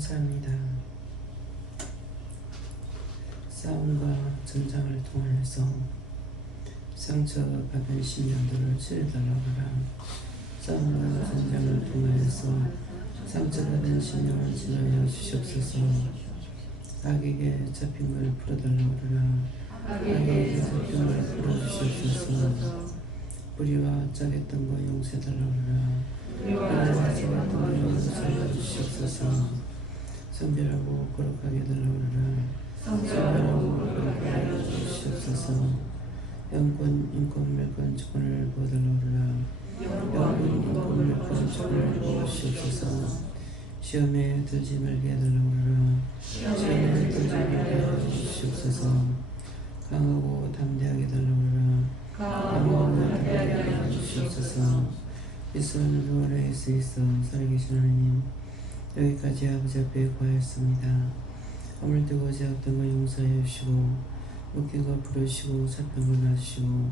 감사합니다. 싸움과 전장을 통하여서 상처받은 심령들을 치료달라고 하라. 싸움과 전장을 통하여서 상처받은 심령을 치료하여 주시옵소서. 악에게 잡힌 걸 풀어달라고 하라. 악에게 잡힌 걸 풀어주시옵소서. 뿌리와 짜겠던 거 용서해달라고 하라. 뿌리와 짜겠던 거 용서해 주시옵소서. 성별하고 거룩하게 해달라고 하라. 성별하고 거룩하게 해 주시옵소서. 영권, 인권, 멸권, 주권을 부어달라고 하라. 영권, 인권, 멸권, 주권을 부어주시옵소서. 시험에 들지 말게 해달라고 하라. 시험에 들지 말게 해주시옵소서. 강하고 담대하게 해달라고 하라. 강하고 담대하게 해주시옵소서. 이스라엘 아래에 있어 살아계신 하나님, 여기까지 아버지 앞에 구하였습니다. 허물되고 제약된 거 용서해 주시고, 묶인 거 풀어주시고, 잡힌 거 놔주시고,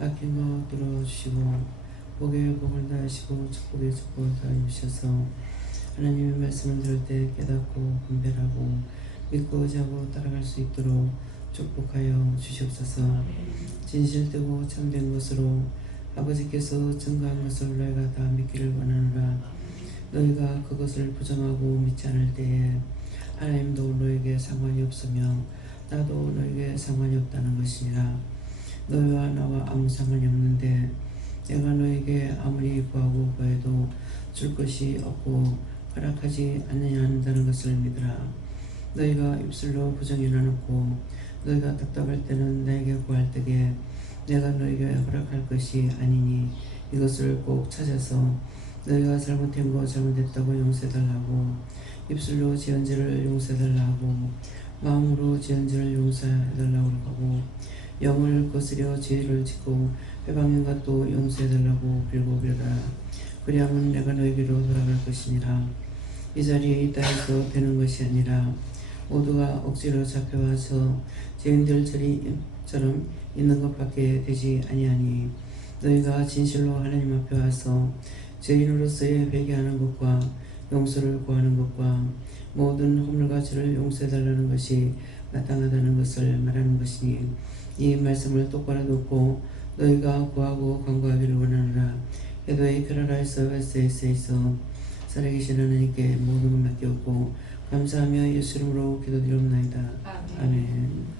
막힌 거 뚫어주시고, 복에 복을 다하시고, 축복에 축복을 다하셔서 하나님의 말씀을 들을 때 깨닫고 분별하고 믿고 의지하고 따라갈 수 있도록 축복하여 주시옵소서. 진실되고 참된 것으로 아버지께서 증거한 것을 너희가 다 믿기를 원하노라. 너희가 그것을 부정하고 믿지 않을 때에 하나님도 너에게 상관이 없으며 나도 너에게 상관이 없다는 것이니라. 너희와 나와 아무 상관이 없는데 내가 너에게 아무리 구하고 구해도 줄 것이 없고 허락하지 않느냐 한다는 것을 믿으라. 너희가 입술로 부정해 놔놓고 너희가 답답할 때는 나에게 구할 때에 내가 너에게 허락할 것이 아니니 이것을 꼭 찾아서 너희가 잘못한 거 잘못했다고 용서해달라고, 입술로 지은 죄를 용서해달라고, 마음으로 지은 죄를 용서해달라고 하고, 영을 거스려 죄를 짓고 회방한 것도 용서해달라고 빌고 빌어라. 그리하면 내가 너희에게로 돌아갈 것이니라. 이 자리에 있다 해서 되는 것이 아니라 모두가 억지로 잡혀와서 죄인들처럼 있는 것밖에 되지 아니하니, 너희가 진실로 하나님 앞에 와서 죄인으로서의 회개하는 것과 용서를 구하는 것과 모든 허물과 죄를 용서해달라는 것이 마땅하다는 것을 말하는 것이니, 이 말씀을 똑바로 듣고 너희가 구하고 간구하기를 원하노라. 해도의 크라라에서 웨스에서 살아계신 하나님께 모든 것 맡겼고 감사하며 예수 이름으로 기도드리옵나이다. 아멘.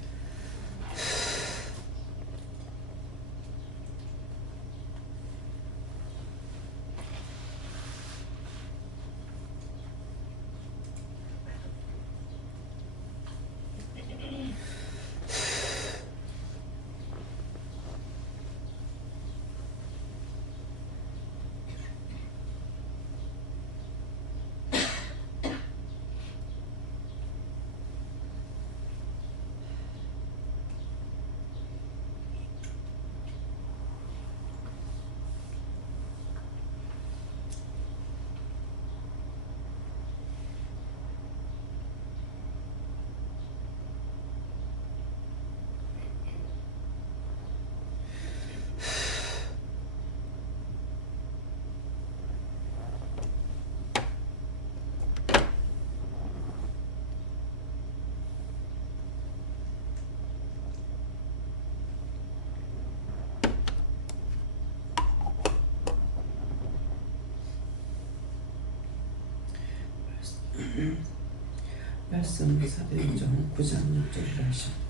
말씀 사도행전 9장 6절을 하십니다.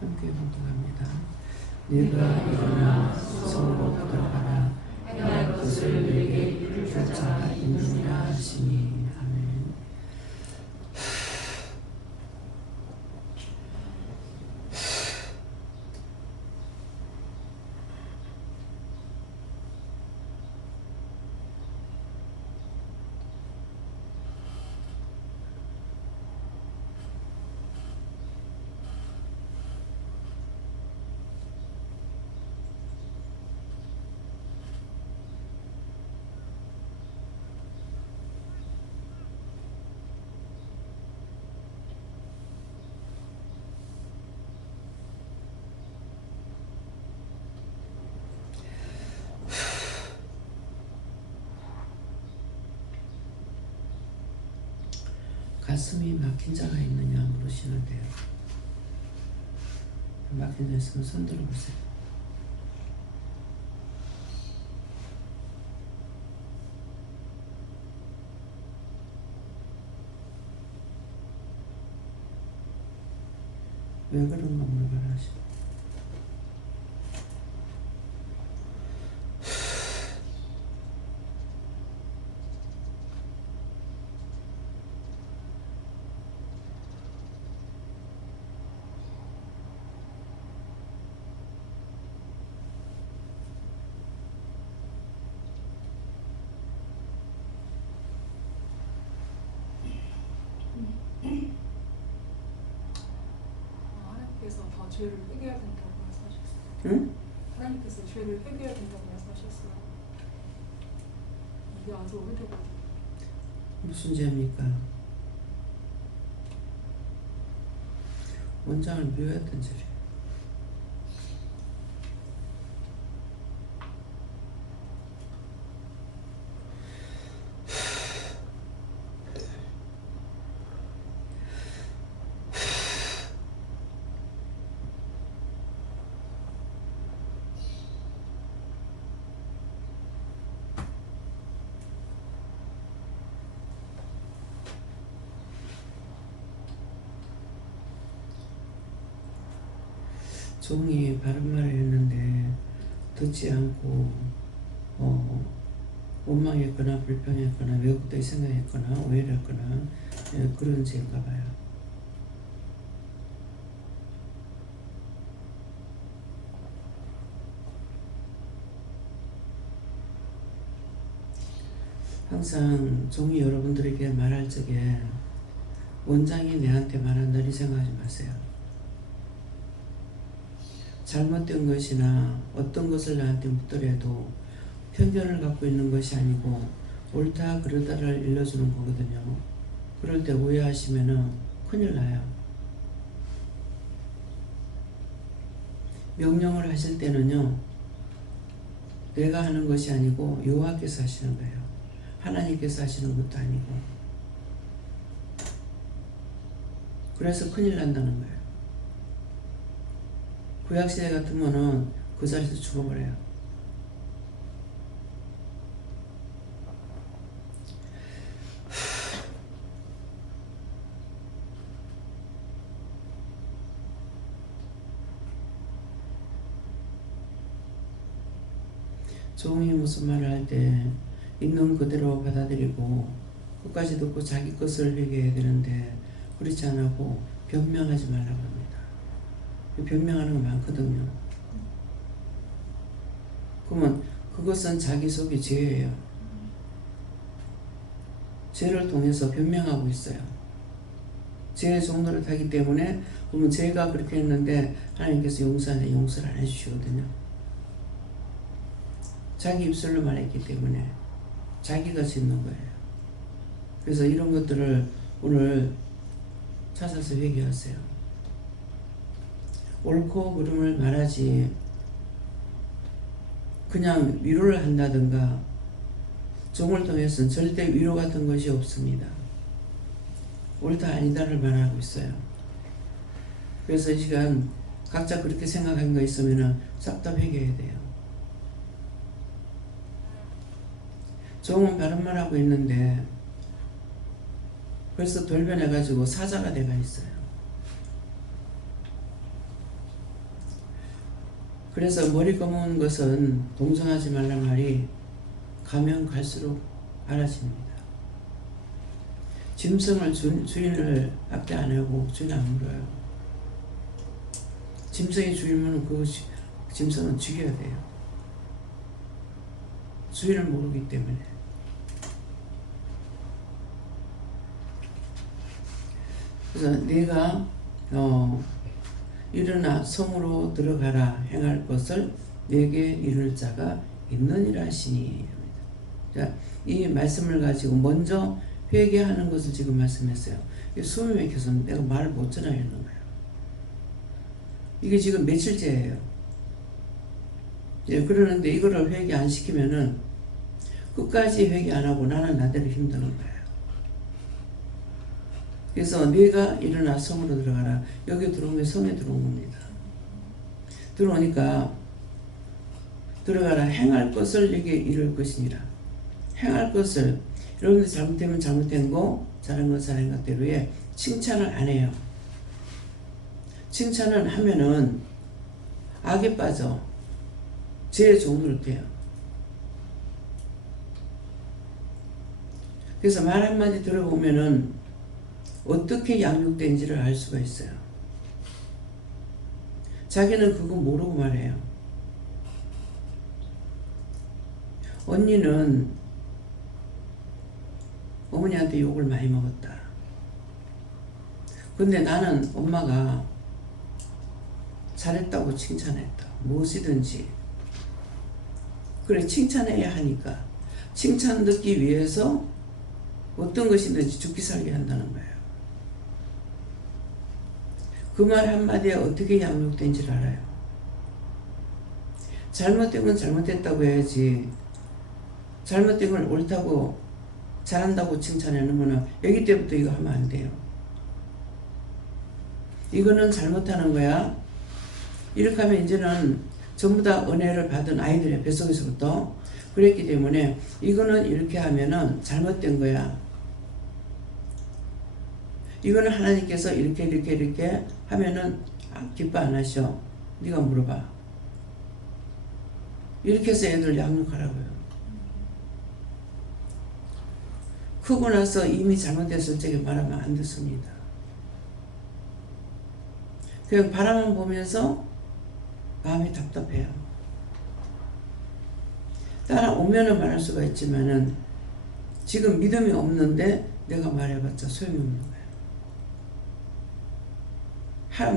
함께 봉독합니다. 네가 일어나 성으로 들어가라. 행할 것을 너에게 이룰 자가 있느니라 하시니. 아멘. 가슴이 막힌 자가 있느냐 물으시는데요. 막힌 자 있으면 손 들어보세요. 왜 그런가 물어봐라 하시고. 하나님께서 더 죄를 회개해야 된다고 말씀하셨어요. 응? 하나님께서 죄를 회개해야 된다고 말씀하셨어요. 이게 아주 오래되고 무슨 죄입니까? 원장을 묘했던 죄래요. 종이 바른 말을 했는데 듣지 않고 원망했거나 불평했거나 왜곡되게 생각했거나 오해를 했거나 그런 죄인가 봐요. 항상 종이 여러분들에게 말할 적에 원장이 내한테 말한다 이 생각하지 마세요. 잘못된 것이나 어떤 것을 나한테 묻더라도 편견을 갖고 있는 것이 아니고 옳다 그르다를 일러주는 거거든요. 그럴 때 오해하시면은 큰일 나요. 명령을 하실 때는요, 내가 하는 것이 아니고 여호와께서 하시는 거예요. 하나님께서 하시는 것도 아니고. 그래서 큰일 난다는 거예요. 구약시대 같으면은 그 자리에서 죽어버려요. 종이 무슨 말을 할 때 있는 그대로 받아들이고 끝까지 듣고 자기 것을 회개해야 되는데 그렇지 않고 변명하지 말라고 합니다. 변명하는 거 많거든요. 그러면 그것은 자기 속의 죄예요. 죄를 통해서 변명하고 있어요. 죄의 종로를 타기 때문에 그러면 죄가 그렇게 했는데 하나님께서 용서하는데 용서를 안 해주시거든요. 자기 입술로 말했기 때문에 자기가 짓는 거예요. 그래서 이런 것들을 오늘 찾아서 회개하세요. 옳고 그름을 말하지 그냥 위로를 한다든가 종을 통해서는 절대 위로 같은 것이 없습니다. 옳다 아니다를 말하고 있어요. 그래서 이 시간 각자 그렇게 생각한 거 있으면 싹 다 회개해야 돼요. 종은 바른 말 하고 있는데 벌써 돌변해가지고 사자가 돼가 있어요. 그래서 머리 검은 것은 동정하지 말란 말이 가면 갈수록 알아집니다. 짐승을 주인을 앞대 안 하고 주인 안 물어요. 짐승이 주인은 그 짐승은 죽여야 돼요. 주인을 모르기 때문에. 그래서 네가 일어나 성으로 들어가라 행할 것을 내게 이룰 자가 있느니라 하시니. 자, 이 말씀을 가지고 먼저 회개하는 것을 지금 말씀했어요. 숨이 막혀서 내가 말을 못 전하겠는 거예요. 이게 지금 며칠째예요. 예, 그러는데 이거를 회개 안 시키면은 끝까지 회개 안 하고 나는 나대로 힘드는 거예요. 그래서 네가 일어나 성으로 들어가라. 여기 들어온 게 성에 들어온 겁니다. 들어오니까 들어가라. 행할 것을 네게 이룰 것이니라. 행할 것을 여러분들 잘못되면 잘못된 거, 잘한 건 잘한 것대로에 칭찬을 안 해요. 칭찬을 하면은 악에 빠져. 죄의 종으로 돼요. 그래서 말 한마디 들어보면은 어떻게 양육된지를 알 수가 있어요. 자기는 그거 모르고 말해요. 언니는 어머니한테 욕을 많이 먹었다. 근데 나는 엄마가 잘했다고 칭찬했다. 무엇이든지. 그래, 칭찬해야 하니까. 칭찬 듣기 위해서 어떤 것이든지 죽기 살기 한다는 거예요. 그 말 한마디에 어떻게 양육된지를 알아요. 잘못된 건 잘못됐다고 해야지. 잘못된 걸 옳다고 잘한다고 칭찬해 놓으면 애기 때부터 이거 하면 안 돼요. 이거는 잘못하는 거야. 이렇게 하면 이제는 전부 다 은혜를 받은 아이들의 뱃속에서부터 그랬기 때문에 이거는 이렇게 하면은 잘못된 거야. 이거는 하나님께서 이렇게 하면은 기뻐 안 하셔. 네가 물어봐. 이렇게 해서 애들 양육하라고요. 크고 나서 이미 잘못됐을 적에 말하면 안 듣습니다. 그냥 바라만 보면서 마음이 답답해요. 따라오면은 말할 수가 있지만은 지금 믿음이 없는데 내가 말해봤자 소용이 없는 거예요.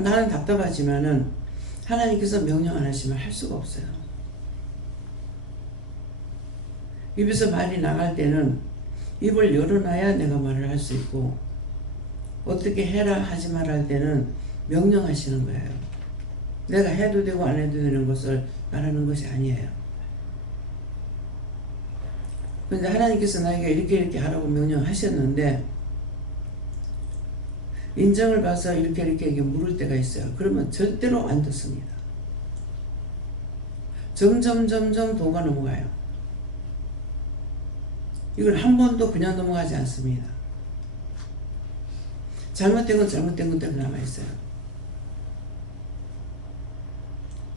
나는 답답하지만은 하나님께서 명령 안 하시면 할 수가 없어요. 입에서 말이 나갈 때는 입을 열어놔야 내가 말을 할 수 있고, 어떻게 해라 하지 말아 할 때는 명령하시는 거예요. 내가 해도 되고 안 해도 되는 것을 말하는 것이 아니에요. 그런데 하나님께서 나에게 이렇게 하라고 명령하셨는데 인정을 봐서 이렇게 물을 때가 있어요. 그러면 절대로 안 듣습니다. 점점 도가 넘어가요. 이걸 한 번도 그냥 넘어가지 않습니다. 잘못된 건 잘못된 것대로 남아있어요.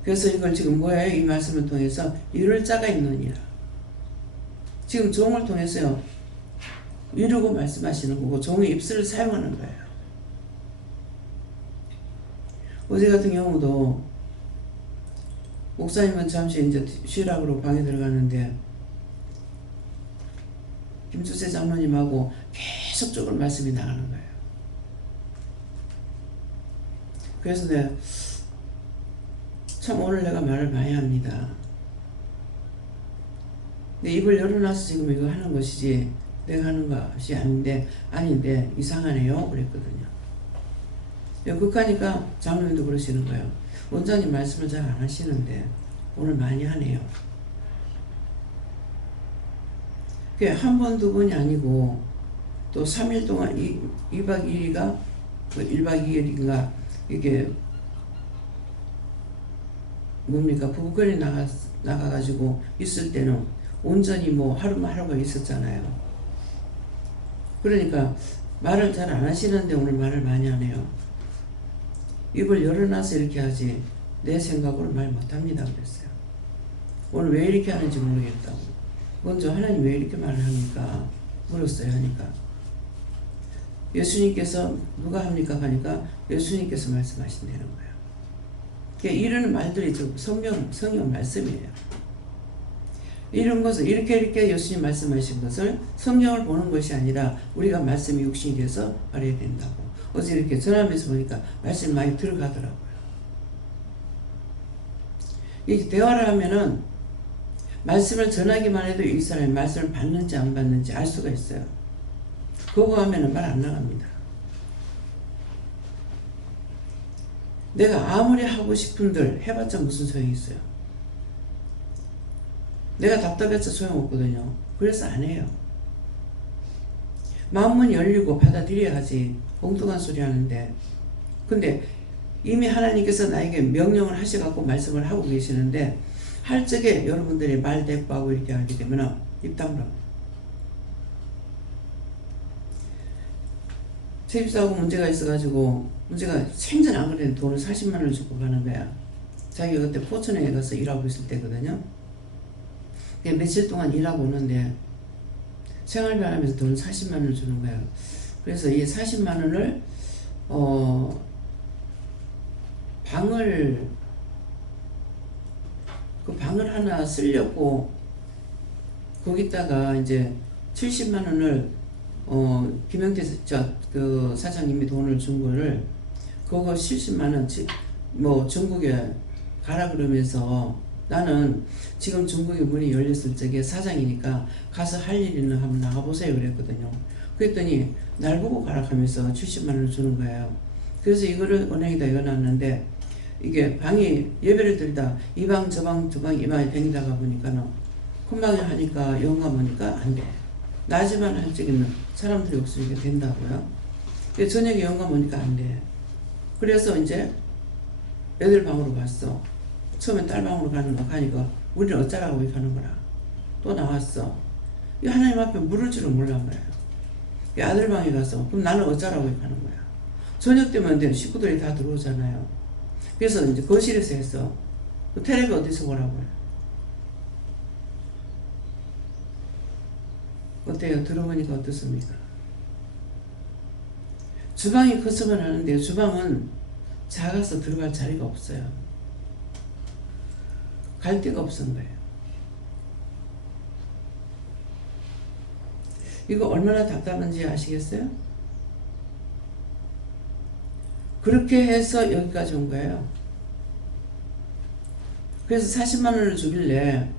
그래서 이걸 지금 뭐예요? 이 말씀을 통해서 이룰 자가 있느니라. 지금 종을 통해서요. 이루고 말씀하시는 거고 종의 입술을 사용하는 거예요. 어제 같은 경우도 목사님은 잠시 이제 쉬라고 방에 들어갔는데 김수세 장로님하고 계속적으로 말씀이 나가는 거예요. 그래서 내가 참 오늘 내가 말을 많이 합니다. 내 입을 열어놔서 지금 이거 하는 것이지 내가 하는 것이 아닌데 이상하네요 그랬거든요. 극하니까 장로님도 그러시는 거예요. 원장님 말씀을 잘 안 하시는데 오늘 많이 하네요. 그게 한 번, 두 번이 아니고 또 3일 동안 2박 2일인가 1박 2일인가 이게 뭡니까 부부거리 나가가지고 있을 때는 온전히 뭐 하루가 있었잖아요. 그러니까 말을 잘 안 하시는데 오늘 말을 많이 하네요. 입을 열어놔서 이렇게 하지 내 생각으로 말 못합니다 그랬어요. 오늘 왜 이렇게 하는지 모르겠다고. 먼저 하나님 왜 이렇게 말을 합니까? 물었어요. 하니까 예수님께서 누가 합니까? 하니까 예수님께서 말씀하신다는 거예요. 이런 말들이 성경 말씀이에요. 이런 것을 이렇게 예수님 말씀하신 것을 성경을 보는 것이 아니라 우리가 말씀이 육신이 돼서 말해야 된다고. 어제 이렇게 전하면서 보니까 말씀이 많이 들어가더라고요. 이렇게 대화를 하면은 말씀을 전하기만 해도 이 사람이 말씀을 받는지 안 받는지 알 수가 있어요. 그거 하면은 말 안 나갑니다. 내가 아무리 하고 싶은들 해봤자 무슨 소용이 있어요. 내가 답답해서 소용없거든요. 그래서 안 해요. 마음은 열리고 받아들여야지. 엉뚱한 소리 하는데. 근데 이미 하나님께서 나에게 명령을 하셔갖고 말씀을 하고 계시는데 할 적에 여러분들이 말 대꾸하고 이렇게 하게 되면 입 다물어. 세입사하고 문제가 있어가지고 문제가 생전 안 그래도 돈을 40만 원을 주고 가는 거야. 자기가 그때 포천에 가서 일하고 있을 때거든요. 며칠 동안 일하고 오는데 생활비 하면서 돈 40만 원을 주는 거예요. 그래서 이 40만 원을 방을 하나 쓰려고 거기다가 이제 70만 원을 김영태 그 사장님이 돈을 준 거를 그거 70만 원 뭐 중국에 가라 그러면서 나는 지금 중국에 문이 열렸을 적에 사장이니까 가서 할 일 있는 한번 나가보세요 그랬거든요. 그랬더니 날 보고 가라 하면서 70만 원을 주는 거예요. 그래서 이거를 은행에다 넣어놨는데 이게 방이 예배를 드리다 이 방 저 방 저 방 이 방에 다니다가 보니까는 큰 방에 하니까 영감 오니까 안 돼. 낮에만 할 적에는 사람들이 없으니까 된다고요. 저녁에 영감 오니까 안 돼. 그래서 이제 애들 방으로 갔어. 처음에 딸 방으로 가니까 우리는 어쩌라고 이렇게 하는 거라. 또 나왔어. 이 하나님 앞에 물을 줄은 몰란 거예요. 이 아들 방에 가서 그럼 나는 어쩌라고 이렇게 하는 거야. 저녁 때면 식구들이 다 들어오잖아요. 그래서 이제 거실에서 했어. 그 텔레비 어디서 보라고요. 어때요? 들어보니까 어떻습니까? 주방이 컸으면 하는데 주방은 작아서 들어갈 자리가 없어요. 갈 데가 없은 거예요. 이거 얼마나 답답한지 아시겠어요? 그렇게 해서 여기까지 온 거예요. 그래서 40만 원을 주길래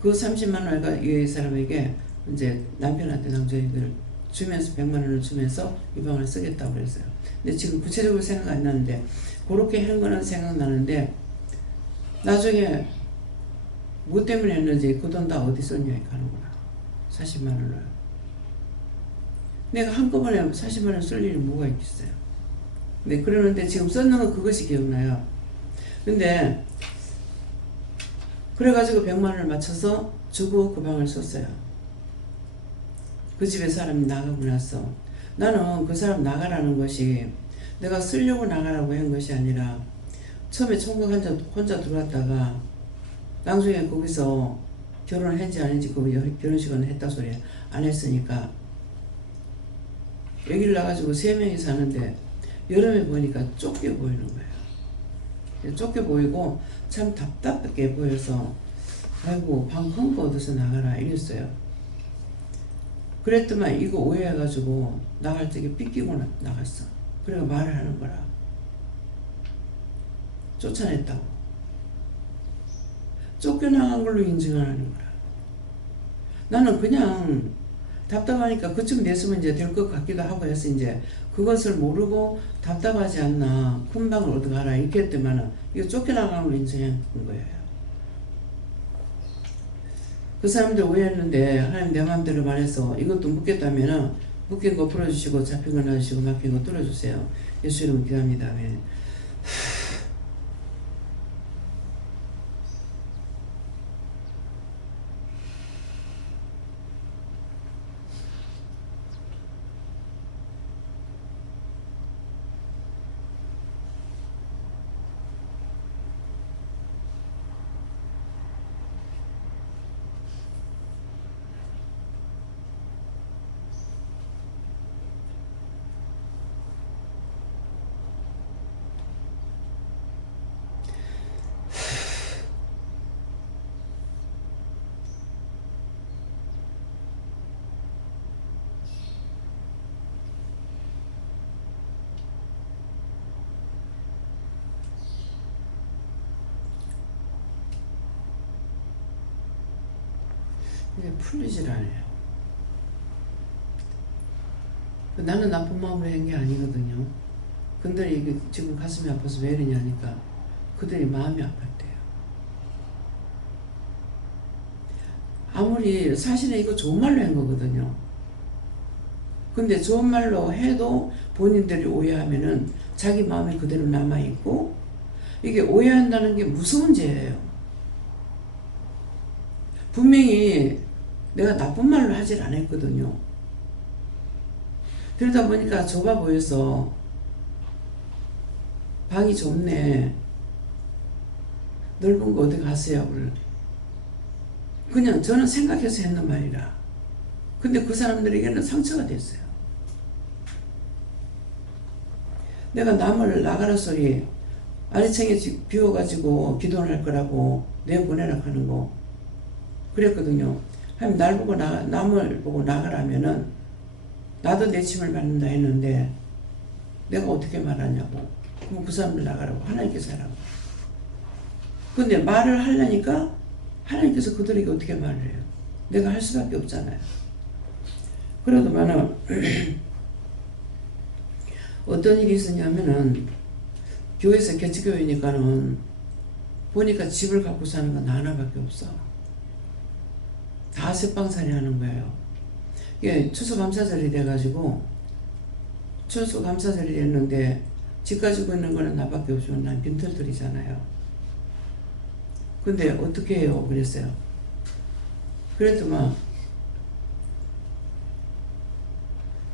그 30만 원을 이 사람에게 이제 남편한테 남자애들 주면서 100만 원을 주면서 이 방을 쓰겠다고 그랬어요. 근데 지금 구체적으로 생각 안 나는데 그렇게 한 거는 생각나는데 나중에 뭐 때문에 했는지 그 돈 다 어디 썼냐 이렇게 하는구나. 40만 원을. 내가 한꺼번에 40만 원 쓸 일이 뭐가 있겠어요. 네, 그러는데 지금 썼는 건 그것이 기억나요. 근데 그래가지고 100만 원을 맞춰서 주고 그 방을 썼어요. 그 집에 사람이 나가고 나서 나는 그 사람 나가라는 것이 내가 쓰려고 나가라고 한 것이 아니라 처음에 총각 혼자 들어왔다가 나중에 거기서 결혼을 했는지 안 했는지 그 결혼식은 했다 소리 안 했으니까 여기를 나가지고 3명이 사는데 여름에 보니까 좁게 보이는 거예요. 좁게 보이고 참 답답하게 보여서 아이고 방 큰 거 얻어서 나가라 이랬어요. 그랬더만 이거 오해해가지고 나갈 적에 삐끼고 나갔어. 그래가 말을 하는 거라. 쫓아냈다고. 쫓겨나간 걸로 인증하는 거라. 나는 그냥 답답하니까 그쯤 됐으면 이제 될 것 같기도 하고 해서 이제 그것을 모르고 답답하지 않나 큰 방을 얻어가라 이렇게 했더만은 이거 쫓겨나간 걸로 인증한 거예요. 그 사람들 오해했는데 하나님 내 마음대로 말해서 이것도 묻겠다면은 묶인 거 풀어주시고 잡힌 거 놔주시고 막힌 거 뚫어주세요. 예수 이름으로 기도합니다. 아멘. 풀리질 않아요. 나는 나쁜 마음으로 한 게 아니거든요. 근데 이게 지금 가슴이 아파서 왜 이러냐 하니까 그들이 마음이 아팠대요. 아무리 사실은 이거 좋은 말로 한 거거든요. 근데 좋은 말로 해도 본인들이 오해하면은 자기 마음이 그대로 남아있고, 이게 오해한다는 게 무서운 죄예요. 분명히 내가 나쁜 말로 하질 않았거든요. 그러다 보니까 좁아 보여서 방이 좁네, 넓은 거 어디 가세요? 그냥 저는 생각해서 했는 말이라. 근데 그 사람들에게는 상처가 됐어요. 내가 남을 나가라 소리 아래층에 비워가지고 기도를 할 거라고 내보내라고 하는 거 그랬거든요. 하면 날 보고 남을 보고 나가라면은 나도 내 침을 받는다 했는데 내가 어떻게 말하냐고. 그럼 그 사람들 나가라고 하나님께서 하라고. 근데 말을 하려니까 하나님께서 그들에게 어떻게 말을 해요? 내가 할 수밖에 없잖아요. 그러더만은 어떤 일이 있었냐면은 교회에서 개척교회니까는 보니까 집을 갖고 사는 건 나 하나밖에 없어. 다 새빵살이 하는 거예요. 이게 추수감사절이 돼가지고 추수감사절이 됐는데 집 가지고 있는 거는 나밖에 없으면 난 빈털털이잖아요. 근데 어떻게 해요? 그랬어요. 그랬더만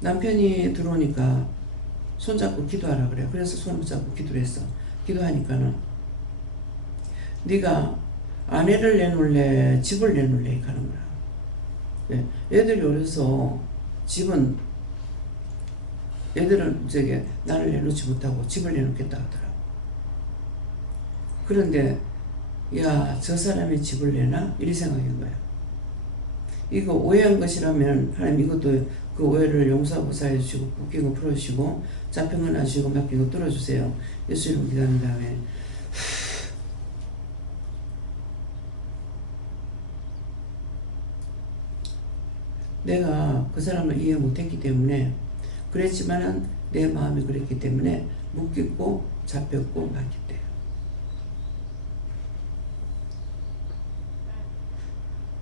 남편이 들어오니까 손잡고 기도하라 그래요. 그래서 손을 잡고 기도를 했어. 기도하니까는 네가 아내를 내놓을래 집을 내놓을래 이렇게 하는 거야. 네. 애들이 어려서 집은 애들은 저기 나를 내놓지 못하고 집을 내놓겠다 하더라고. 그런데 야, 저 사람이 집을 내나? 이리 생각한 거야. 이거 오해한 것이라면 하나님 이것도 그 오해를 용서하고 사해주시고 웃긴 거 풀어주시고 잡힌 건 아시고 맡긴 거 뚫어주세요. 예수 이름 기도한 다음에 내가 그 사람을 이해 못했기 때문에 그랬지만은 내 마음이 그랬기 때문에 묶였고 잡혔고 맡겼대요.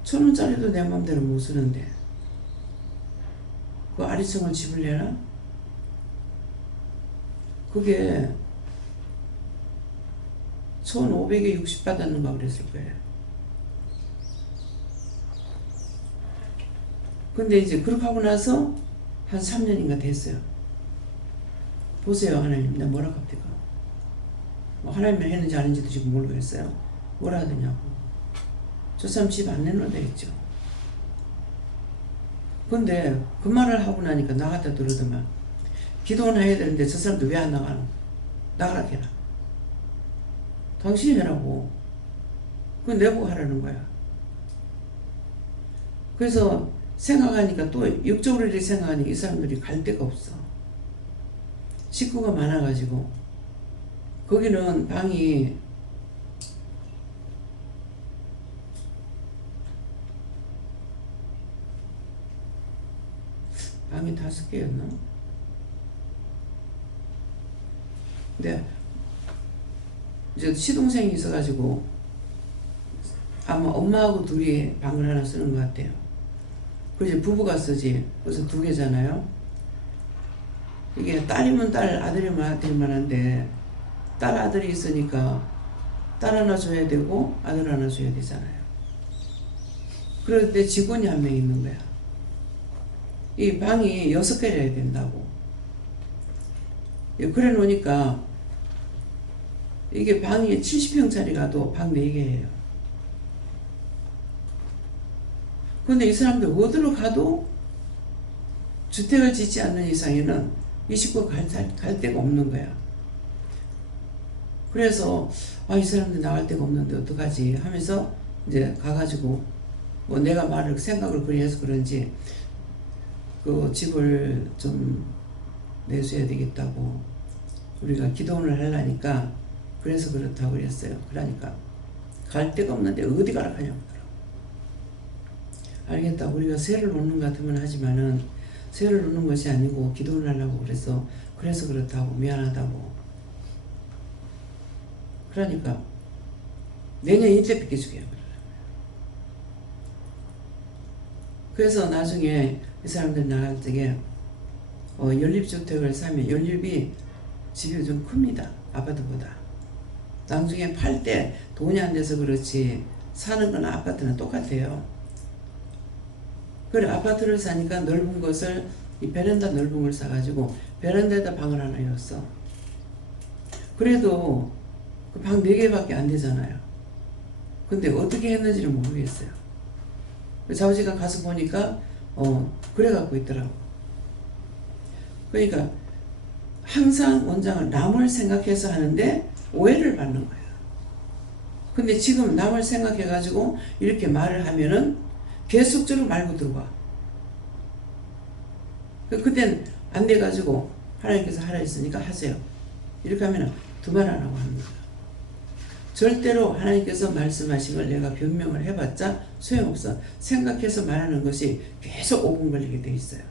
1,000원짜리도 내 마음대로 못 쓰는데 그 아리송을 집을 내나? 그게 1,500에 60 받았는가 그랬을 거예요. 근데 이제 그렇게 하고 나서 한 3년인가 됐어요. 보세요, 하나님. 내가 뭐라 합니까? 뭐 하나님이 했는지 아닌지도 지금 모르겠어요. 뭐라 하더냐고. 저 사람 집 안 내놓는다 했죠. 근데 그 말을 하고 나니까 나갔다 들어더만 기도는 해야 되는데 저 사람도 왜 안 나가노? 나가라 해라. 당신이 해라고. 그건 내보고 하라는 거야. 그래서 생각하니까 또 육적으로 이렇게 생각하니까 이 사람들이 갈 데가 없어. 식구가 많아가지고 거기는 방이 방이 5개였나? 근데 이제 시동생이 있어가지고 아마 엄마하고 둘이 방을 하나 쓰는 것 같아요. 그래서 부부가 쓰지. 그래서 2개잖아요. 이게 딸이면 딸, 아들이면 아들이면 한데 딸 아들이 있으니까 딸 하나 줘야 되고 아들 하나 줘야 되잖아요. 그런데 직원이 1명 있는 거야. 이 방이 6개여야 된다고. 그래 놓으니까 이게 방이 70평짜리 가도 방 4개예요. 근데 이 사람들 어디로 가도 주택을 짓지 않는 이상에는 이 식구가 갈 데가 없는 거야. 그래서 이 사람들 나갈 데가 없는데 어떡하지 하면서 이제 가가지고 뭐 내가 생각을 그리 해서 그런지 그 집을 좀 내줘야 되겠다고 우리가 기도원을 하려니까 그래서 그렇다고 그랬어요. 그러니까 갈 데가 없는데 어디 가라 하냐고. 알겠다. 우리가 세를 놓는 것 같으면 하지만은 세를 놓는 것이 아니고 기도를 하려고 그래서 그렇다고 미안하다고. 그러니까 내년 이때 빚겨주게. 그래서 나중에 이 사람들 나갈 적에 연립주택을 사면 연립이 집이 좀 큽니다. 아파트보다. 나중에 팔 때 돈이 안 돼서 그렇지 사는 거나 아파트는 똑같아요. 그래 아파트를 사니까 넓은 것을 이 베란다 넓은 걸 사가지고 베란다에다 방을 하나 였어. 그래도 그 방 4개밖에 안 되잖아요. 근데 어떻게 했는지는 모르겠어요. 자우지가 가서 보니까 그래 갖고 있더라고. 그러니까 항상 원장은 남을 생각해서 하는데 오해를 받는 거예요. 근데 지금 남을 생각해 가지고 이렇게 말을 하면은 계속적으로 말고 들어와. 그땐 안 돼 가지고 하나님께서 하라 했으니까 하세요. 이렇게 하면은 두 말 안 하고 합니다. 절대로 하나님께서 말씀하신 걸 내가 변명을 해봤자 소용없어. 생각해서 말하는 것이 계속 5분 걸리게 돼 있어요.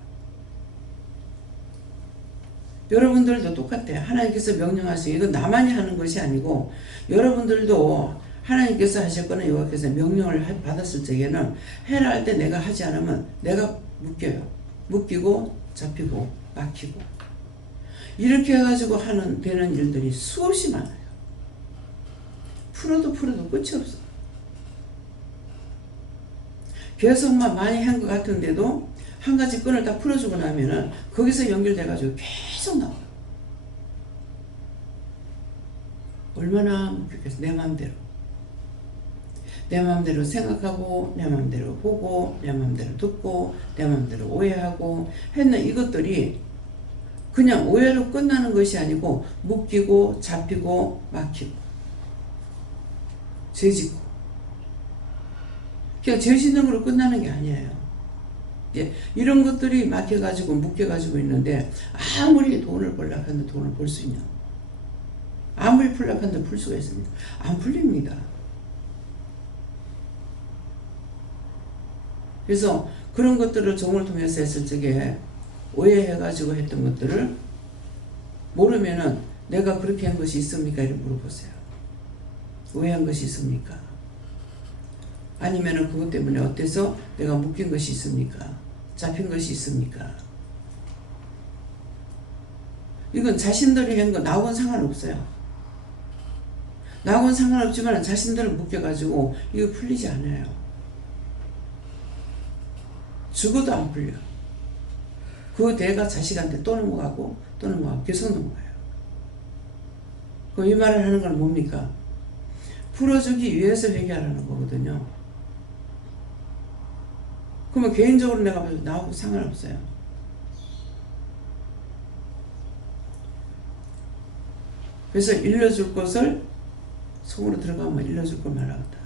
여러분들도 똑같아요. 하나님께서 명령하신 이건 나만이 하는 것이 아니고 여러분들도 하나님께서 하셨거나 여호와께서 명령을 받았을 적에는 해라 할 때 내가 하지 않으면 내가 묶여요. 묶이고 잡히고 막히고 이렇게 해가지고 되는 일들이 수없이 많아요. 풀어도 끝이 없어. 계속만 많이 한 것 같은데도 한 가지 끈을 다 풀어주고 나면은 거기서 연결돼가지고 계속 나와요. 얼마나 묵혔겠어. 내 마음대로. 내 마음대로 생각하고 내 마음대로 보고 내 마음대로 듣고 내 마음대로 오해하고 했는 이것들이 그냥 오해로 끝나는 것이 아니고 묶이고 잡히고 막히고 죄짓고 그냥 죄 짓는 걸로 끝나는 게 아니에요. 이런 것들이 막혀가지고 묶여가지고 있는데 아무리 돈을 벌려고 하는데 돈을 벌 수 있냐. 아무리 풀려고 하는데 풀 수가 있습니다. 안 풀립니다. 그래서 그런 것들을 종을 통해서 했을 적에 오해해가지고 했던 것들을 모르면은 내가 그렇게 한 것이 있습니까? 이렇게 물어보세요. 오해한 것이 있습니까? 아니면은 그것 때문에 어때서 내가 묶인 것이 있습니까? 잡힌 것이 있습니까? 이건 자신들이 한 거 나하고는 상관없어요. 나하고는 상관없지만 자신들을 묶여가지고 이거 풀리지 않아요. 죽어도 안 풀려. 그 대가 자식한테 또 넘어가고 계속 넘어가요. 이 말을 하는 건 뭡니까? 풀어주기 위해서 회개하라는 거거든요. 그러면 개인적으로 내가 봐도 나하고 상관없어요. 그래서 일러줄 것을 속으로 들어가면 일러줄 걸 말하겠다.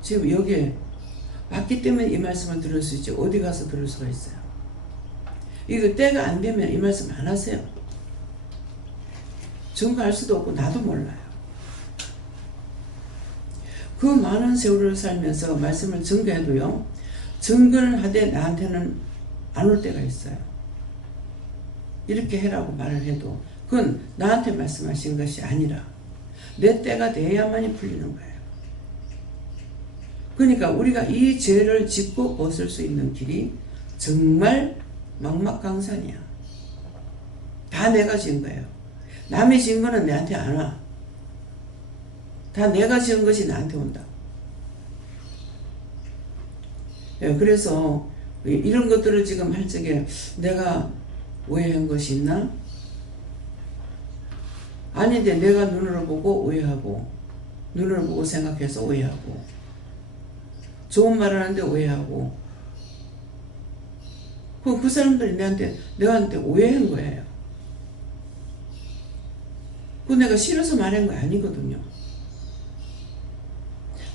지금 여기에 맞기 때문에 이 말씀을 들을 수 있지 어디 가서 들을 수가 있어요. 이거 때가 안 되면 이 말씀 안 하세요. 증거할 수도 없고 나도 몰라요. 그 많은 세월을 살면서 말씀을 증거해도요. 증거를 하되 나한테는 안 올 때가 있어요. 이렇게 해라고 말을 해도 그건 나한테 말씀하신 것이 아니라 내 때가 돼야만이 풀리는 거예요. 그러니까 우리가 이 죄를 짓고 벗을 수 있는 길이 정말 막막강산이야. 다 내가 지은 거예요. 남이 지은 거는 내한테 안 와. 다 내가 지은 것이 나한테 온다. 그래서 이런 것들을 지금 할 적에 내가 오해한 것이 있나? 아닌데 내가 눈으로 보고 오해하고 눈으로 보고 생각해서 오해하고 좋은 말을 하는데 오해하고 그 사람들이 내한테 오해한 거예요. 내가 싫어서 말한 거 아니거든요.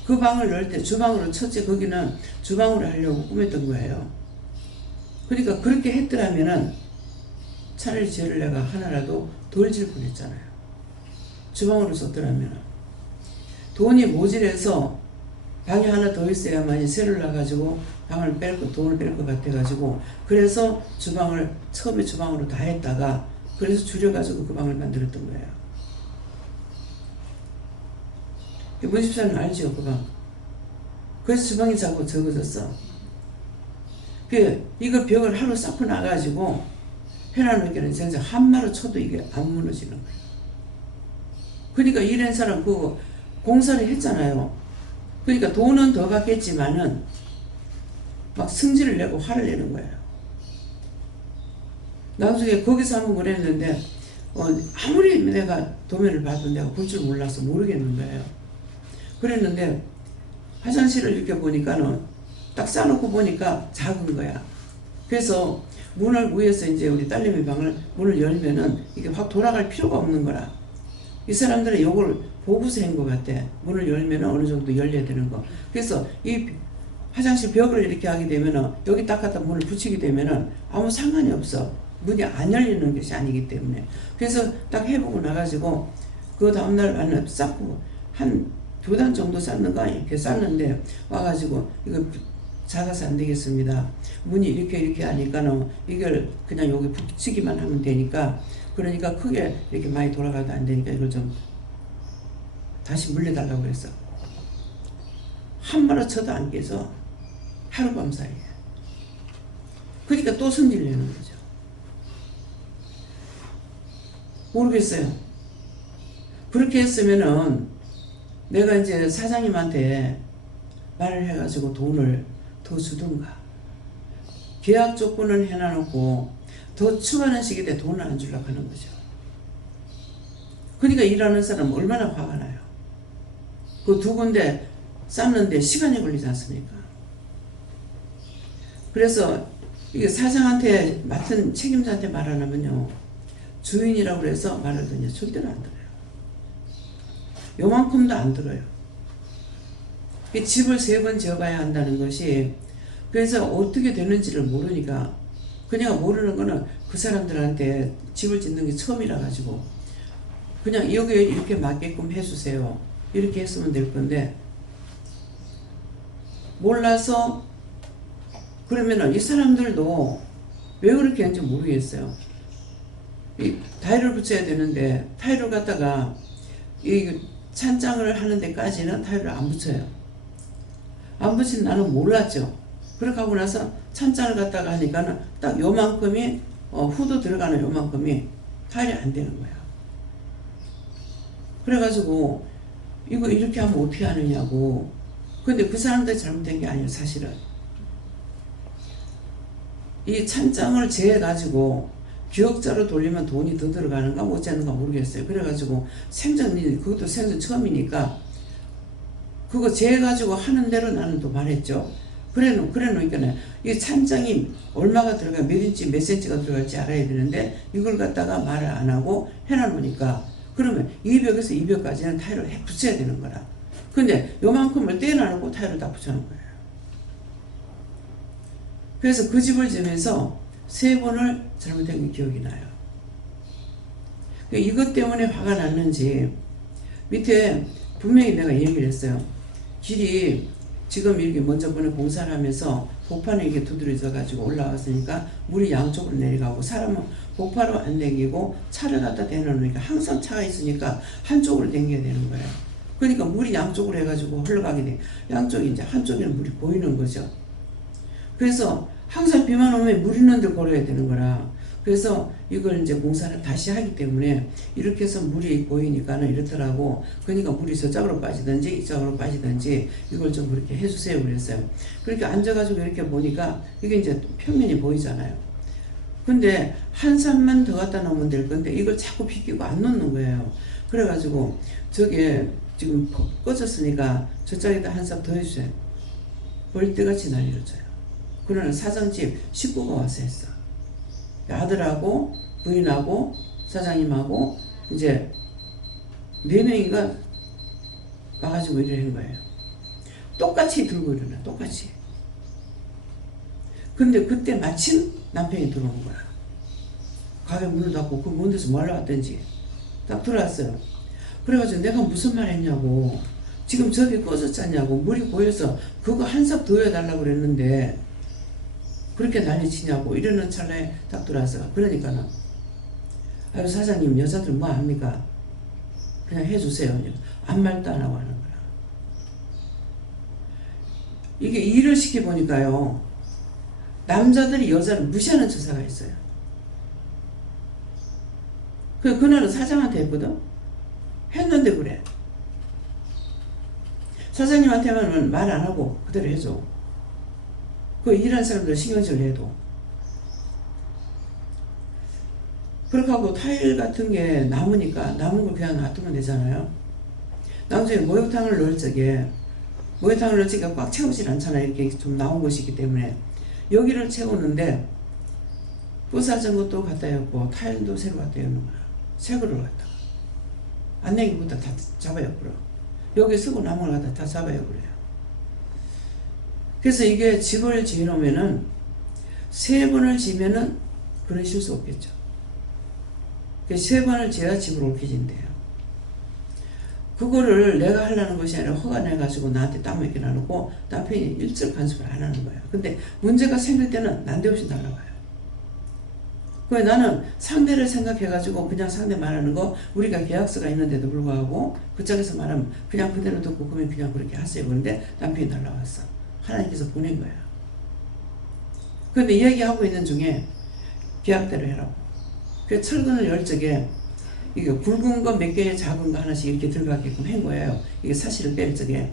그 방을 넣을 때 주방으로 첫째 거기는 주방으로 하려고 꾸몄던 거예요. 그러니까 그렇게 했더라면은 차라리 죄를 내가 하나라도 덜 질 뻔했잖아요. 주방으로 썼더라면 돈이 모자라서 방이 하나 더 있어야만이 세를 나가지고 방을 돈을 뺄 것 같아가지고 그래서 처음에 주방으로 다 했다가 그래서 줄여가지고 그 방을 만들었던 거예요. 문집사는 알죠, 그 방. 그래서 주방이 자꾸 적어졌어. 이거 벽을 하루 쌓고 나가지고 해놔놓기는 진짜 한마로 쳐도 이게 안 무너지는 거예요. 그러니까 이런 사람 그거 공사를 했잖아요. 그러니까 돈은 더 받겠지만은 막 승질을 내고 화를 내는 거예요. 나중에 거기서 한번 그랬는데 아무리 내가 도면을 봐도 내가 볼 줄 몰라서 모르겠는 거예요. 그랬는데 화장실을 이렇게 보니까는 딱 싸놓고 보니까 작은 거야. 그래서 문을 위에서 이제 우리 딸내미 방을 문을 열면은 이게 확 돌아갈 필요가 없는 거라. 이 사람들은 이걸 보고서 한 것 같아. 문을 열면은 어느 정도 열려야 되는 거. 그래서 이 화장실 벽을 이렇게 하게 되면은 여기 딱 갖다 문을 붙이게 되면은 아무 상관이 없어. 문이 안 열리는 것이 아니기 때문에. 그래서 딱 해보고 나가지고 그 다음날 안에 쌓고 한 2단 정도 쌓는가 이렇게 쌓는데 와가지고 이거 작아서 안 되겠습니다. 문이 이렇게 하니까는 이걸 그냥 여기 붙이기만 하면 되니까, 그러니까 크게 이렇게 많이 돌아가도 안 되니까 이걸 좀 다시 물려달라고 그랬어. 한마로 쳐도 안 깨져. 하룻밤 사이에. 그러니까 또 성질 내는 거죠. 모르겠어요. 그렇게 했으면은 내가 이제 사장님한테 말을 해가지고 돈을 더 주든가, 계약 조건은 해놔놓고 더 추가하는 시기에 돈을 안 주려고 하는 거죠. 그러니까 일하는 사람은 얼마나 화가 나요. 그 2군데 쌓는데 시간이 걸리지 않습니까? 그래서 이게 사장한테 맡은 책임자한테 말 안 하면요, 주인이라고 해서 말을 듣냐 절대로 안 들어요. 요만큼도 안 들어요. 집을 3번 지어봐야 한다는 것이, 그래서 어떻게 되는지를 모르니까, 그냥 모르는 거는 그 사람들한테 집을 짓는 게 처음이라 가지고 그냥 여기에 이렇게 맞게끔 해주세요 이렇게 했으면 될 건데, 몰라서 그러면은 이 사람들도 왜 그렇게 하는지 모르겠어요. 이 타일을 붙여야 되는데 타일을 갖다가 이 찬장을 하는 데까지는 타일을 안 붙여요. 안 붙인 나는 몰랐죠. 그렇게 하고 나서 찬장을 갖다가 하니까는 딱 요만큼이 후드 들어가는 요만큼이 타일이 안 되는 거야. 그래가지고 이거 이렇게 하면 어떻게 하느냐고. 근데 그 사람들이 잘못된 게 아니에요. 사실은 이 찬장을 재가지고 기억자로 돌리면 돈이 더 들어가는가 못 자는가 모르겠어요. 그래가지고 생전이, 그것도 생전 처음이니까 그거 재가지고 하는 대로 나는 또 말했죠. 그래 놓으니까 이 찬장이 얼마가 들어가, 몇 인치 몇 센치가 들어갈지 알아야 되는데 이걸 갖다가 말을 안 하고 해놔 놓으니까, 그러면 이 벽에서 이 벽까지는 타일을 붙여야 되는 거라. 근데 요만큼을 떼어놔놓고 타일을 다 붙여놓은 거예요. 그래서 그 집을 지면서 3번을 잘못한 게 기억이 나요. 이것 때문에 화가 났는지 밑에 분명히 내가 얘기를 했어요. 길이 지금 이렇게 먼저 번에 공사를 하면서 복판에 이게 두드려져 가지고 올라왔으니까 물이 양쪽으로 내려가고, 사람은 복파로 안 당기고 차를 갖다 대놓으니까 항상 차가 있으니까 한쪽으로 당겨야 되는 거예요. 그러니까 물이 양쪽으로 해가지고 흘러가게 돼. 양쪽이 이제 한쪽에는 물이 보이는 거죠. 그래서 항상 비만 오면 물 있는 데 걸어야 되는 거라. 그래서 이걸 이제 공사를 다시 하기 때문에 이렇게 해서 물이 보이니까는 이렇더라고. 그러니까 물이 저쪽으로 빠지든지 이쪽으로 빠지든지 이걸 좀 그렇게 해주세요 그랬어요. 그렇게 앉아가지고 이렇게 보니까 이게 이제 평면이 보이잖아요. 근데 한 산만 더 갖다 놓으면 될 건데 이걸 자꾸 비끼고 안 놓는 거예요. 그래가지고 저게 지금 꺼졌으니까 저쪽에다 한 삽 더 해주세요. 벌떼같이 난리를 쳐요. 그러는 사장집 식구가 와서 했어. 아들하고 부인하고 사장님하고 이제 4명이가 와가지고 이러는 거예요. 똑같이 들고 일어나. 똑같이. 근데 그때 마침 남편이 들어온 거야. 가게 문을 닫고 그 먼 데서 뭐 하러 왔던지 딱 들어왔어요. 그래가지고 내가 무슨 말 했냐고, 지금 저기 꺼졌잖냐고, 물이 보여서 그거 한 삽 더 해달라고 그랬는데 그렇게 난리치냐고 이러는 찰나에 딱 들어왔어요. 그러니까는 아유 사장님 여자들 뭐 합니까? 그냥 해주세요. 아무 말도 안 하고 하는 거야. 이게 일을 시켜보니까요, 남자들이 여자를 무시하는 처사가 있어요. 그날은 사장한테 했거든. 했는데 그래. 사장님한테만 말 안 하고 그대로 해줘. 그 일하는 사람들 신경질 해도. 그렇게 하고 타일 같은 게 남으니까 남은 걸 그냥 놔두면 되잖아요. 나중에 목욕탕을 넣을 적에 목욕탕을 넣을 적에 꽉 채우질 않잖아요. 이렇게 좀 나온 것이기 때문에 여기를 채우는데 부서진 것도 갖다 였고 타일도 새로 갖다 였는 거야. 새 거를 갖다가 안내기부터 다 잡아였고요. 여기 쓰고 남은 걸 갖다 다 잡아였고요. 그래서 이게 집을 지으려면은 3번을 지면은 그런 실수 없겠죠. 3번을 지어야 집을 옳게 진대요. 그거를 내가 하려는 것이 아니라 허가 내가지고 나한테 딱 맡겨놔놓고 남편이 일절 간섭을 안 하는 거예요. 근데 문제가 생길 때는 난데없이 날라와요. 그래 나는 상대를 생각해가지고 그냥 상대 말하는 거 우리가 계약서가 있는데도 불구하고 그쪽에서 말하면 그냥 그대로 듣고 그러면 그냥 그렇게 하세요. 그런데 남편이 날라왔어. 하나님께서 보낸 거야. 그런데 이야기하고 있는 중에 계약대로 해라고. 그 철근을 열 적에 이게 굵은 거 몇 개 작은 거 하나씩 이렇게 들어가게끔 한 거예요. 이게 사실을 뺄 적에.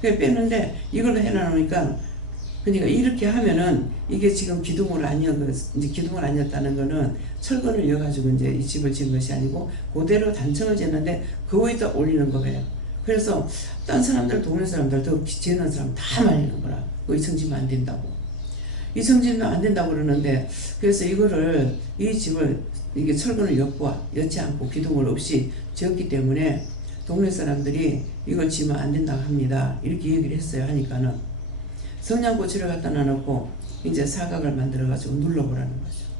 그래 뺐는데 이걸 해놔놓으니까 그러니까 이렇게 하면은 이게 지금 기둥을 안 연, 이제 기둥을 안 였다는 거는 철근을 여가지고 이제 이 집을 지은 것이 아니고 그대로 단층을 짓는데 그 위에다 올리는 거예요. 그래서 딴 사람들, 동네 사람들, 더 지는 사람 다 말리는 거라. 그 2층 지면 안 된다고. 2층 지면 안 된다고 그러는데 그래서 이거를 이 집을 이게 철근을 엮지 않고 기둥을 없이 지었기 때문에 동네 사람들이 이걸 지면 안 된다고 합니다. 이렇게 얘기를 했어요. 하니까는 성냥꼬치를 갖다 놔놓고 이제 사각을 만들어가지고 눌러보라는 거죠.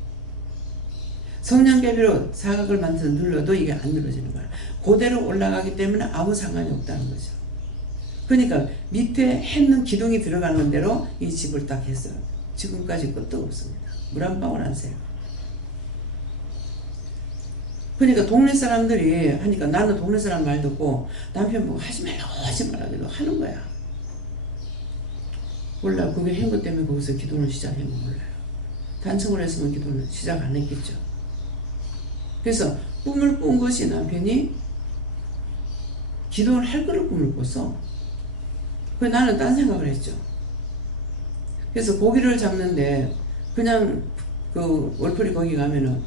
성냥개비로 사각을 만들어서 눌러도 이게 안 눌러지는 거야. 그대로 올라가기 때문에 아무 상관이 없다는 거죠. 그러니까 밑에 했는 기둥이 들어가는 대로 이 집을 딱 했어요. 지금까지 끝도 없습니다. 물 한 방울 안 새요. 그러니까 동네 사람들이 하니까 나는 동네 사람 말 듣고 남편 보고 하지 말라 그래도 하는 거야. 몰라. 그게 한 것 때문에 거기서 기도를 시작한 거 몰라요. 단층을 했으면 기도를 시작 안 했겠죠. 그래서 꿈을 꾼 것이 남편이 기도를 할 거를 꿈을 꿨어. 그래서 나는 딴 생각을 했죠. 그래서 고기를 잡는데 그냥 그 월풀이 거기 가면은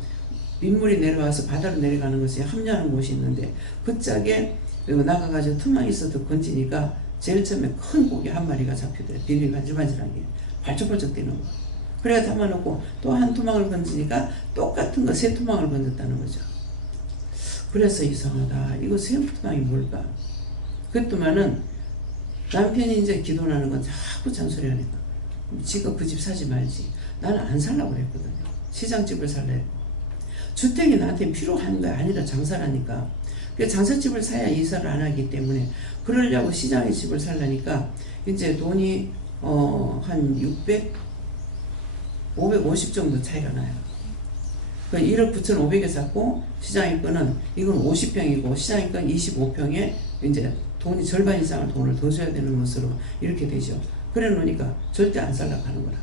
민물이 내려와서 바다로 내려가는 것이 합류하는 곳이 있는데 그 짝에 나가가지고 틈만 있어도 건지니까 제일 처음에 큰 고기 한 마리가 잡히더래. 비닐이 반질반질하게 발쩍발쩍 뛰는 거. 그래가 담아놓고 또 한 투망을 건지니까 똑같은 거 3투망을 건졌다는 거죠. 그래서 이상하다. 이거 3투망이 뭘까? 그랬더만은 남편이 이제 기도하는 건 자꾸 잔소리 하니까 지가 그 집 사지 말지. 나는 안 살라고 그랬거든요. 시장집을 살래. 주택이 나한테 필요한 게 아니라 장사라니까. 장사집을 사야 이사를 안 하기 때문에 그러려고 시장에 집을 살라니까 이제 돈이 한 550 정도 차이가 나요. 1억 9,500에 샀고 시장의 거는 이건 50평이고 시장의 건 25평에 이제 돈이 절반 이상을 돈을 더 줘야 되는 것으로 이렇게 되죠. 그래 놓으니까 절대 안 살라고 하는 거라.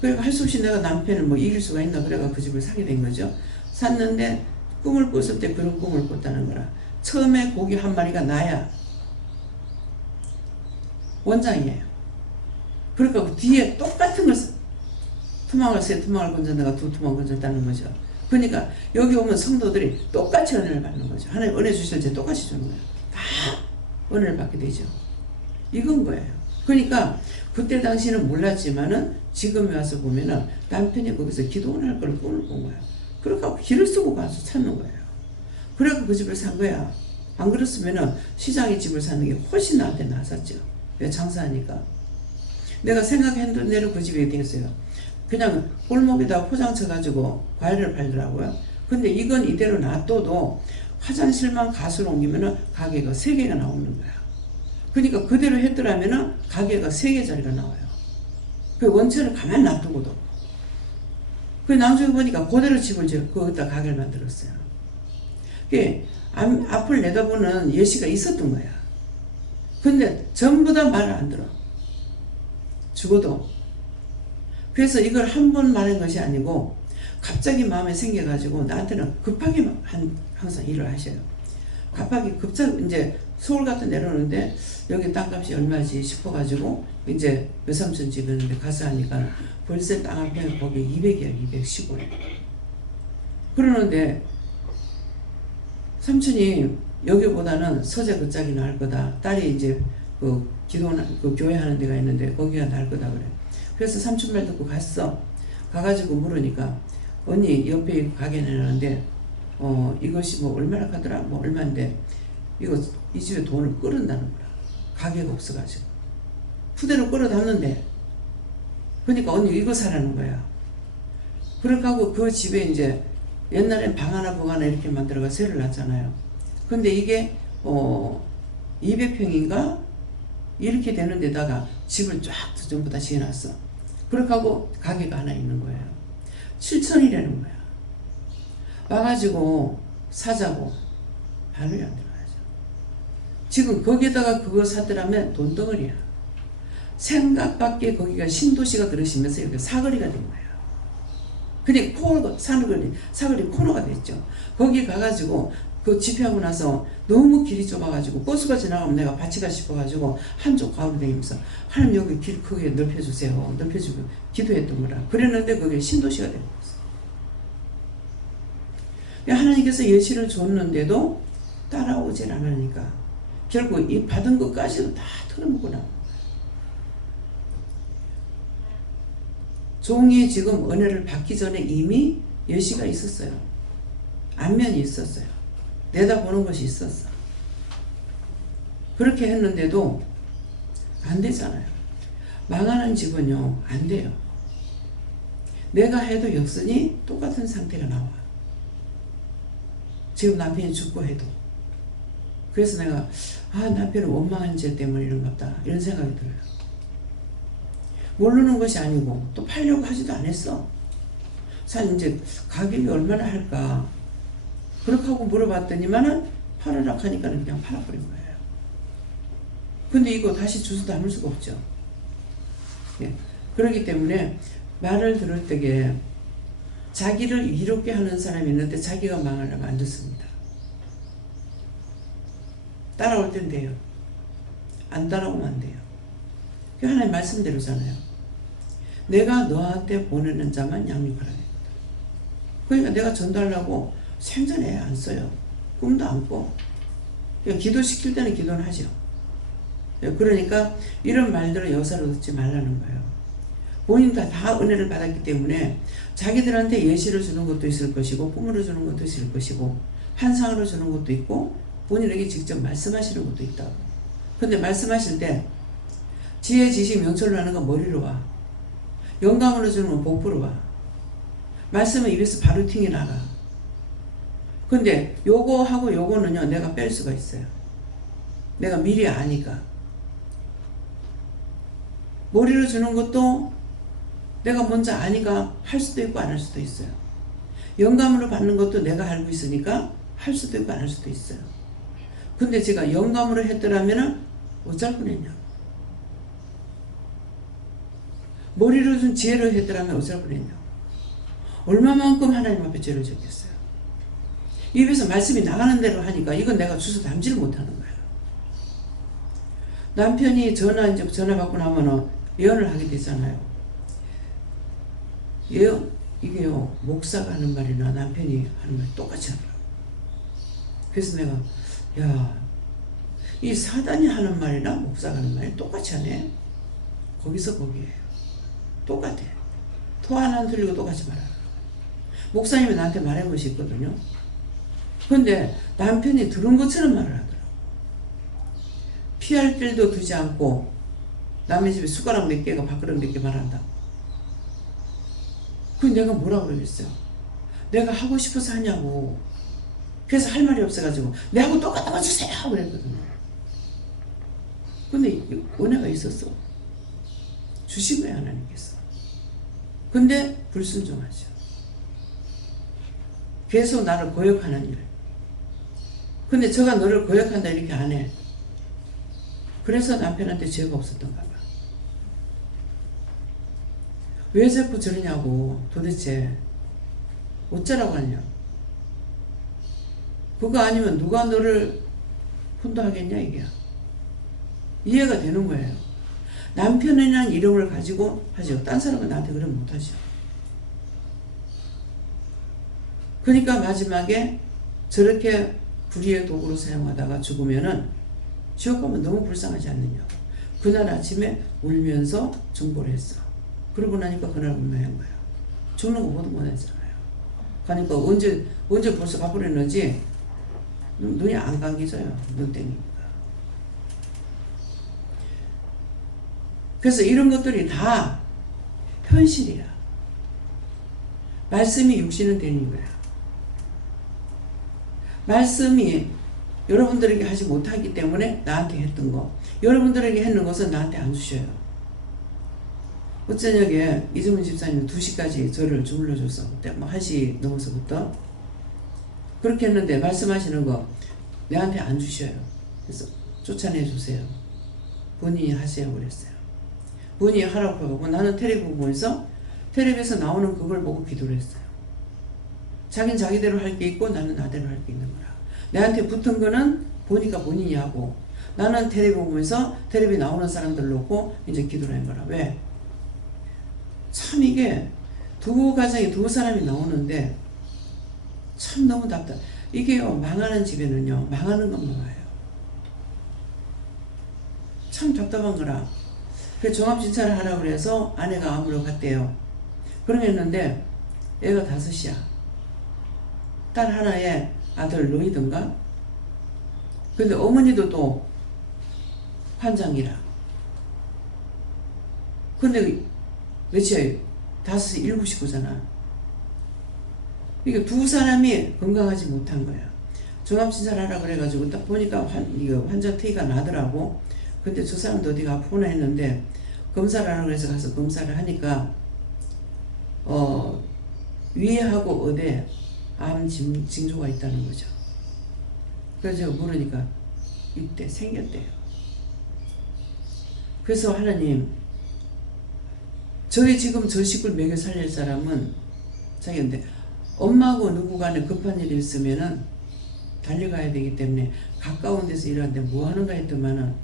그러니까 할 수 없이 내가 남편을 뭐 이길 수가 있나 그래가 그 집을 사게 된 거죠. 샀는데 꿈을 꿨을 때 그런 꿈을 꿨다는 거라. 처음에 고기 한 마리가 나야 원장이에요. 그러니까 그 뒤에 똑같은 걸 투망을 3투망을 건졌다가 2투망 건졌다는 거죠. 그러니까 여기 오면 성도들이 똑같이 은혜를 받는 거죠. 하나님 은혜 주실 때 똑같이 주는 거예요. 다 은혜를 받게 되죠. 이건 거예요. 그러니까 그때 당시는 몰랐지만은 지금 와서 보면은 남편이 거기서 기도를 할 걸 꿈을 꾼 거야. 그러니까 길을 쓰고 가서 찾는 거예요. 그래서 그 집을 산 거야. 안 그랬으면은 시장에 집을 사는 게 훨씬 나한테 낫았죠. 왜 장사하니까. 내가 생각했던 대로 그 집에 됐어요. 그냥 골목에다 포장 쳐가지고 과일을 팔더라고요. 근데 이건 이대로 놔둬도 화장실만 갓을 옮기면은 가게가 3개가 나오는 거야. 그러니까 그대로 했더라면은 가게가 3개짜리가 나와요. 그 원천을 가만히 놔두고도. 그 나중에 보니까 그대로 집을 지어 거기다 가게를 만들었어요. 그게 앞을 내다보는 예시가 있었던 거야. 근데 전부 다 말을 안 들어. 죽어도. 그래서 이걸 한 번 말한 것이 아니고 갑자기 마음에 생겨가지고 나한테는 급하게 항상 일을 하셔요. 갑자기 이제 서울 같은 내려오는데 여기 땅값이 얼마지 싶어가지고 이제 외삼촌 집에 있는데 가서 하니까 벌써 땅 한 평에 거기 200이야 215. 그러는데 삼촌이 여기보다는 서재 그 짝이 나을 거다. 딸이 이제 그 교회 하는 데가 있는데 거기가 나을 거다 그래. 그래서 삼촌 말 듣고 갔어. 가가지고 물으니까 언니 옆에 가게 내놨는데 이것이 뭐 얼마나 하더라 뭐 얼마인데 이 집에 돈을 끌은다는 거야. 가게가 없어가지고 푸대로 끌어담는데 그러니까 언니 이거 사라는 거야. 그렇게 하고 그 집에 이제 옛날엔 방 하나 방 하나 이렇게 만들어가 세를 놨잖아요. 근데 이게 200평인가 이렇게 되는 데다가 집을 쫙 전부 다 지어놨어. 그렇게 하고 가게가 하나 있는 거예요. 7천이라는 거야. 와가지고 사자고 발을 안 들어가죠. 지금 거기에다가 그거 사더라면 돈덩어리야. 생각밖에 거기가 신도시가 들으시면서 여기 사거리가 된 거예요. 근데 사거리 코너가 됐죠. 거기 가가지고 그 집회하고 나서 너무 길이 좁아가지고 버스가 지나가면 내가 받치가 싶어가지고 한쪽 가운데 다니면서 하나님 여기 길 크게 넓혀주세요. 넓혀주고 기도했던 거라. 그랬는데 그게 신도시가 된 거였어. 하나님께서 예시를 줬는데도 따라오질 않으니까 결국 이 받은 것까지도 다 털어먹고 나온 거야. 종이 지금 은혜를 받기 전에 이미 예시가 있었어요. 안면이 있었어요. 내다보는 것이 있었어. 그렇게 했는데도 안 되잖아요. 망하는 집은요 안 돼요. 내가 해도 역선이 똑같은 상태가 나와. 지금 남편이 죽고 해도. 그래서 내가 남편은 원망한 죄 때문에 이런가 보다 이런 생각이 들어요. 모르는 것이 아니고 또 팔려고 하지도 않았어. 사실 이제 가격이 얼마나 할까 그렇게 하고 물어봤더니만은 팔으라고 하니까 그냥 팔아버린 거예요. 근데 이거 다시 주워 담을 수가 없죠. 예. 그렇기 때문에 말을 들을 때에 자기를 이롭게 하는 사람이 있는데 자기가 망하려면 안 듣습니다. 따라올 땐 돼요. 안 따라오면 안 돼요. 그 하나님 말씀대로잖아요. 내가 너한테 보내는 자만 양육하라. 그러니까 내가 전달하고 생전에 안 써요. 꿈도 안 꿔. 그러니까 기도시킬 때는 기도는 하죠. 그러니까 이런 말들을 여사로 듣지 말라는 거예요. 본인 다 은혜를 받았기 때문에 자기들한테 예시를 주는 것도 있을 것이고 꿈으로 주는 것도 있을 것이고 환상으로 주는 것도 있고 본인에게 직접 말씀하시는 것도 있다고. 근데 말씀하실 때 지혜, 지식, 명철로 하는 건 머리로 와. 영감으로 주는 건 복부로 와. 말씀은 입에서 바로 튕겨 나가. 근데 요거하고 요거는요 내가 뺄 수가 있어요. 내가 미리 아니까. 머리로 주는 것도 내가 먼저 아니까 할 수도 있고 안 할 수도 있어요. 영감으로 받는 것도 내가 알고 있으니까 할 수도 있고 안 할 수도 있어요. 근데 제가 영감으로 했더라면 어쩔 뻔했냐. 머리로 준 지혜로 했더라면 어쩔 뻔했냐. 얼마만큼 하나님 앞에 죄를 졌겠어요. 입에서 말씀이 나가는 대로 하니까 이건 내가 주워 담지를 못하는 거예요. 남편이 전화 받고 나면은 예언을 하게 되잖아요. 예언 이게요 목사가 하는 말이나 남편이 하는 말이 똑같이 하더라고요. 그래서 내가 이 사단이 하는 말이나 목사가 하는 말이 똑같이 하네. 거기서 거기에요. 똑같아. 토 하나 틀리고 똑같이 말하더라고요. 목사님이 나한테 말한 것이 있거든요. 근데 남편이 들은 것처럼 말을 하더라고요. 피할 길도 두지 않고 남의 집에 숟가락 몇 개가 밥그릇 몇 개 말한다고. 그 내가 뭐라고 그러겠어요. 내가 하고 싶어서 하냐고. 그래서 할 말이 없어가지고 내하고 똑같은 거 주세요 그랬거든요. 근데 은혜가 있었어. 주신 거예요 하나님께서. 근데 불순종하죠. 계속 나를 고역하는 일. 근데 저가 너를 고역한다 이렇게 안 해. 그래서 남편한테 죄가 없었던가 봐. 왜 자꾸 저러냐고. 도대체 어쩌라고 하냐. 그거 아니면 누가 너를 혼도하겠냐 이게야. 이해가 되는 거예요. 남편이라는 이름을 가지고 하죠. 딴 사람은 나한테 그러면 못하죠. 그러니까 마지막에 저렇게 불의의 도구로 사용하다가 죽으면은 지옥 가면 너무 불쌍하지 않느냐고. 그날 아침에 울면서 중보를 했어. 그러고 나니까 그날 운명한 거야. 죽는 거 보도 못했잖아요. 그러니까 언제 벌써 가버렸는지 눈이 안 감겨져요. 눈땡이니까. 그래서 이런 것들이 다 현실이야. 말씀이 육신은 되는 거야. 말씀이 여러분들에게 하지 못하기 때문에 나한테 했던 거, 여러분들에게 했는 것은 나한테 안 주셔요. 어쩌냐게 이정훈 집사님 2시까지 저를 주물러줘서 그때 뭐 1시 넘어서부터 그렇게 했는데 말씀하시는 거 내한테 안 주셔요. 그래서 쫓아내 주세요. 본인이 하세요 그랬어요. 본인이 하라고 하고 나는 텔레비 보면서 텔레비에서 나오는 그걸 보고 기도를 했어요. 자기는 자기대로 할 게 있고 나는 나대로 할 게 있는 거라. 내한테 붙은 거는 보니까 본인이 하고 나는 텔레비 보면서 텔레비 나오는 사람들 놓고 이제 기도를 한 거라. 왜? 참 이게 두 가정에 두 사람이 나오는데 참 너무 답답. 이게요 망하는 집에는요 망하는 것만 와요. 참 답답한 거라. 그래서 종합진찰을 하라고 그래서 아내가 암으로 갔대요. 그러겠는데 애가 5이야. 딸 하나에 아들 로이든가. 근데 어머니도 또 환장이라. 근데 몇이야? 5이 7식구잖아. 이게 두 사람이 건강하지 못한 거야. 종합진찰하라 그래가지고 딱 보니까 환자 퇴가 나더라고. 근데 저 사람도 어디가 아프구나 했는데 검사를 하라고 해서 가서 검사를 하니까 위하고 어디에 암 징조가 있다는 거죠. 그래서 제가 물으니까 이때 생겼대요. 그래서 하나님, 저희 지금 저 식구를 먹여 살릴 사람은 자기인데 엄마하고 누구 간에 급한 일이 있으면은 달려가야 되기 때문에 가까운 데서 일하는데 뭐 하는가 했더만은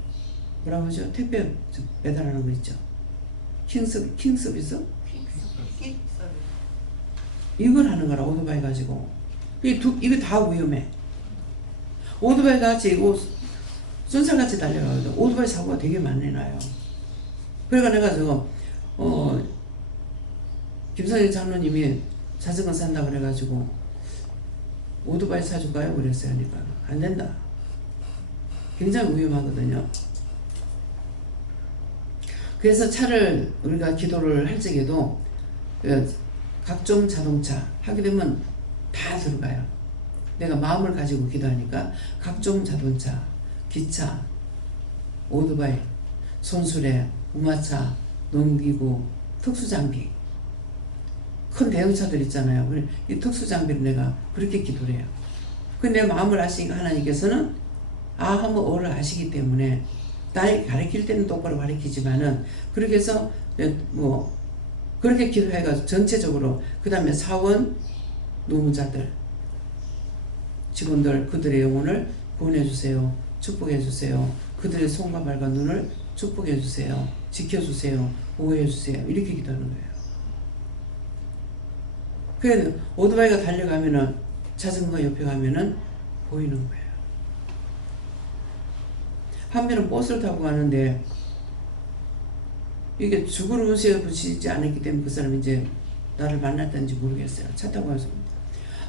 뭐라고 하죠? 택배 배달하는 거 있죠. 킹서비스? 이걸 하는 거라. 오토바이 가지고. 이거 다 위험해. 오토바이 같이 쏜살같이 달려가거든. 오토바이 사고가 되게 많이 나요. 그러니까 내가 김선희 장로님이 자전거 산다 그래가지고 오토바이 사줄까요? 그랬어요. 그러니까 안 된다. 굉장히 위험하거든요. 그래서 차를 우리가 기도를 할 적에도 각종 자동차 하게 되면 다 들어가요. 내가 마음을 가지고 기도하니까 각종 자동차, 기차, 오토바이, 손수레, 우마차, 농기구, 특수장비, 큰 대형차들 있잖아요. 이 특수장비를 내가 그렇게 기도를 해요. 근데 마음을 아시니까 하나님께서는 하면 어를 아시기 때문에 나를 가르칠 때는 똑바로 가르치지만은 그렇게 해서 그렇게 기도해가지고 전체적으로 그 다음에 사원 노무자들 직원들 그들의 영혼을 구원해주세요. 축복해주세요. 그들의 손과 발과 눈을 축복해주세요. 지켜주세요. 보호해주세요. 이렇게 기도하는 거예요. 그래서 오토바이가 달려가면은 자전거 옆에 가면은 보이는 거예요. 한편은 버스를 타고 가는데 이게 죽을 운세에 붙이지 않았기 때문에 그 사람이 이제 나를 만났다는지 모르겠어요. 차 타고 가서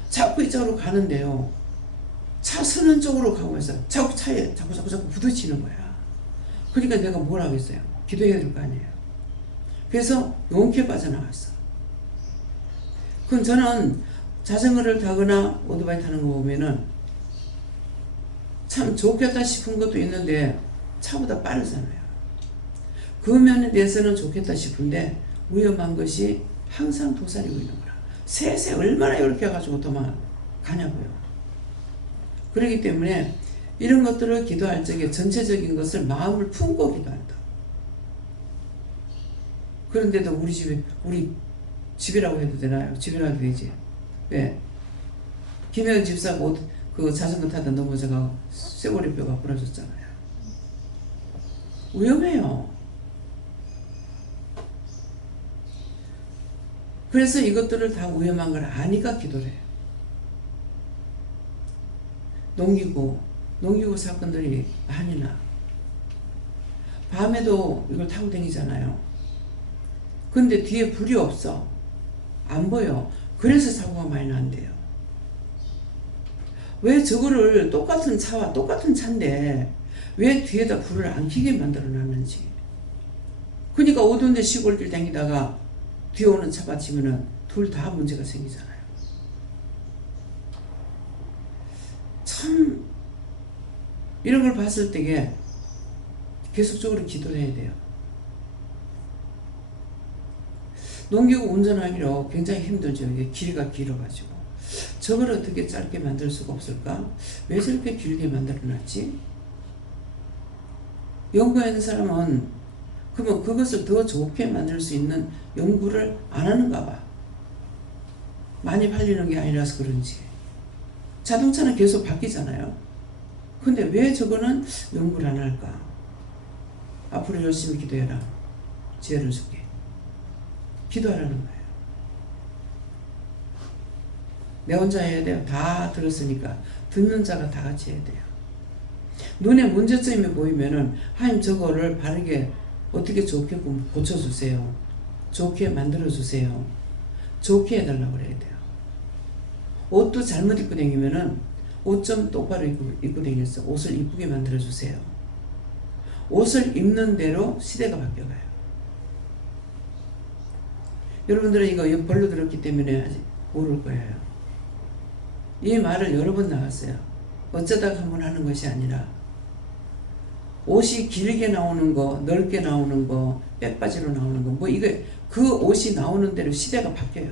자꾸 이쪽으로 가는데요. 차 서는 쪽으로 가고 있어요. 자꾸 차에 자꾸 부딪히는 거야. 그러니까 내가 뭘 하겠어요. 기도해야 될 거 아니에요. 그래서 용케 빠져나왔어. 그럼 저는 자전거를 타거나 오토바이 타는 거 보면은 참 좋겠다 싶은 것도 있는데 차보다 빠르잖아요. 그 면에 대해서는 좋겠다 싶은데 위험한 것이 항상 도사리고 있는 거라. 셋에 얼마나 이렇게 해가지고 도망가냐고요. 그렇기 때문에 이런 것들을 기도할 적에 전체적인 것을 마음을 품고 기도한다. 그런데도 우리 집이라고 해도 되나요? 집이라도 되지. 왜? 김혜은 집사 그 자전거 타다 넘어져가 쇠고리 뼈가 부러졌잖아요. 위험해요. 그래서 이것들을 다 위험한 걸 아니까 기도를 해요. 농기구 사건들이 많이 나. 밤에도 이걸 타고 다니잖아요. 근데 뒤에 불이 없어. 안 보여. 그래서 사고가 많이 난대요. 왜 저거를 똑같은 차와 똑같은 차인데 왜 뒤에다 불을 안 켜게 만들어 놨는지. 그러니까 어두운데 시골길 다니다가 뒤에 오는 차 받치면은 둘 다 문제가 생기잖아요. 참 이런 걸 봤을 때에 계속적으로 기도를 해야 돼요. 농기구 운전하기로 굉장히 힘들죠. 이게 길이가 길어가지고. 저걸 어떻게 짧게 만들 수가 없을까? 왜 저렇게 길게 만들어놨지? 연구하는 사람은 그러면 그것을 더 좋게 만들 수 있는 연구를 안 하는가 봐. 많이 팔리는 게 아니라서 그런지. 자동차는 계속 바뀌잖아요. 근데 왜 저거는 연구를 안 할까? 앞으로 열심히 기도해라. 지혜를 줄게. 기도하라는 거예요. 내 혼자 해야 돼요. 다 들었으니까 듣는 자가 다 같이 해야 돼요. 눈에 문제점이 보이면은 하나님 저거를 바르게 어떻게 좋게 고쳐주세요. 좋게 만들어주세요. 좋게 해달라고 그래야 돼요. 옷도 잘못 입고 다니면은 옷 좀 똑바로 입고 다녔어. 옷을 이쁘게 만들어주세요. 옷을 입는 대로 시대가 바뀌어가요. 여러분들은 이거 벌로 들었기 때문에 아직 모를 거예요. 이 말을 여러 번 나왔어요. 어쩌다가 한번 하는 것이 아니라 옷이 길게 나오는 거, 넓게 나오는 거, 빼바지로 나오는 거, 뭐 이게 그 옷이 나오는 대로 시대가 바뀌어요.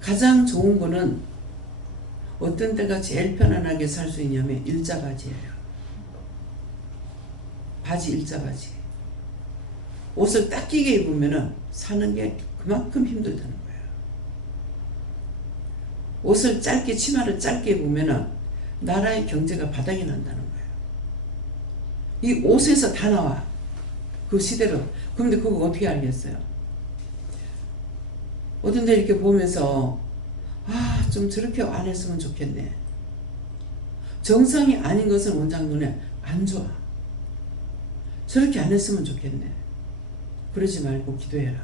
가장 좋은 거는 어떤 때가 제일 편안하게 살 수 있냐면 일자 바지예요. 바지 일자 바지. 옷을 딱 끼게 입으면은 사는 게 그만큼 힘들다는 거예요. 옷을 짧게 치마를 짧게 입으면은 나라의 경제가 바닥이 난다는 거예요. 이 옷에서 다 나와. 그 시대로. 그런데 그거 어떻게 알겠어요? 어떤 데 이렇게 보면서 좀 저렇게 안 했으면 좋겠네. 정상이 아닌 것은 원장 눈에 안 좋아. 저렇게 안 했으면 좋겠네. 그러지 말고 기도해라.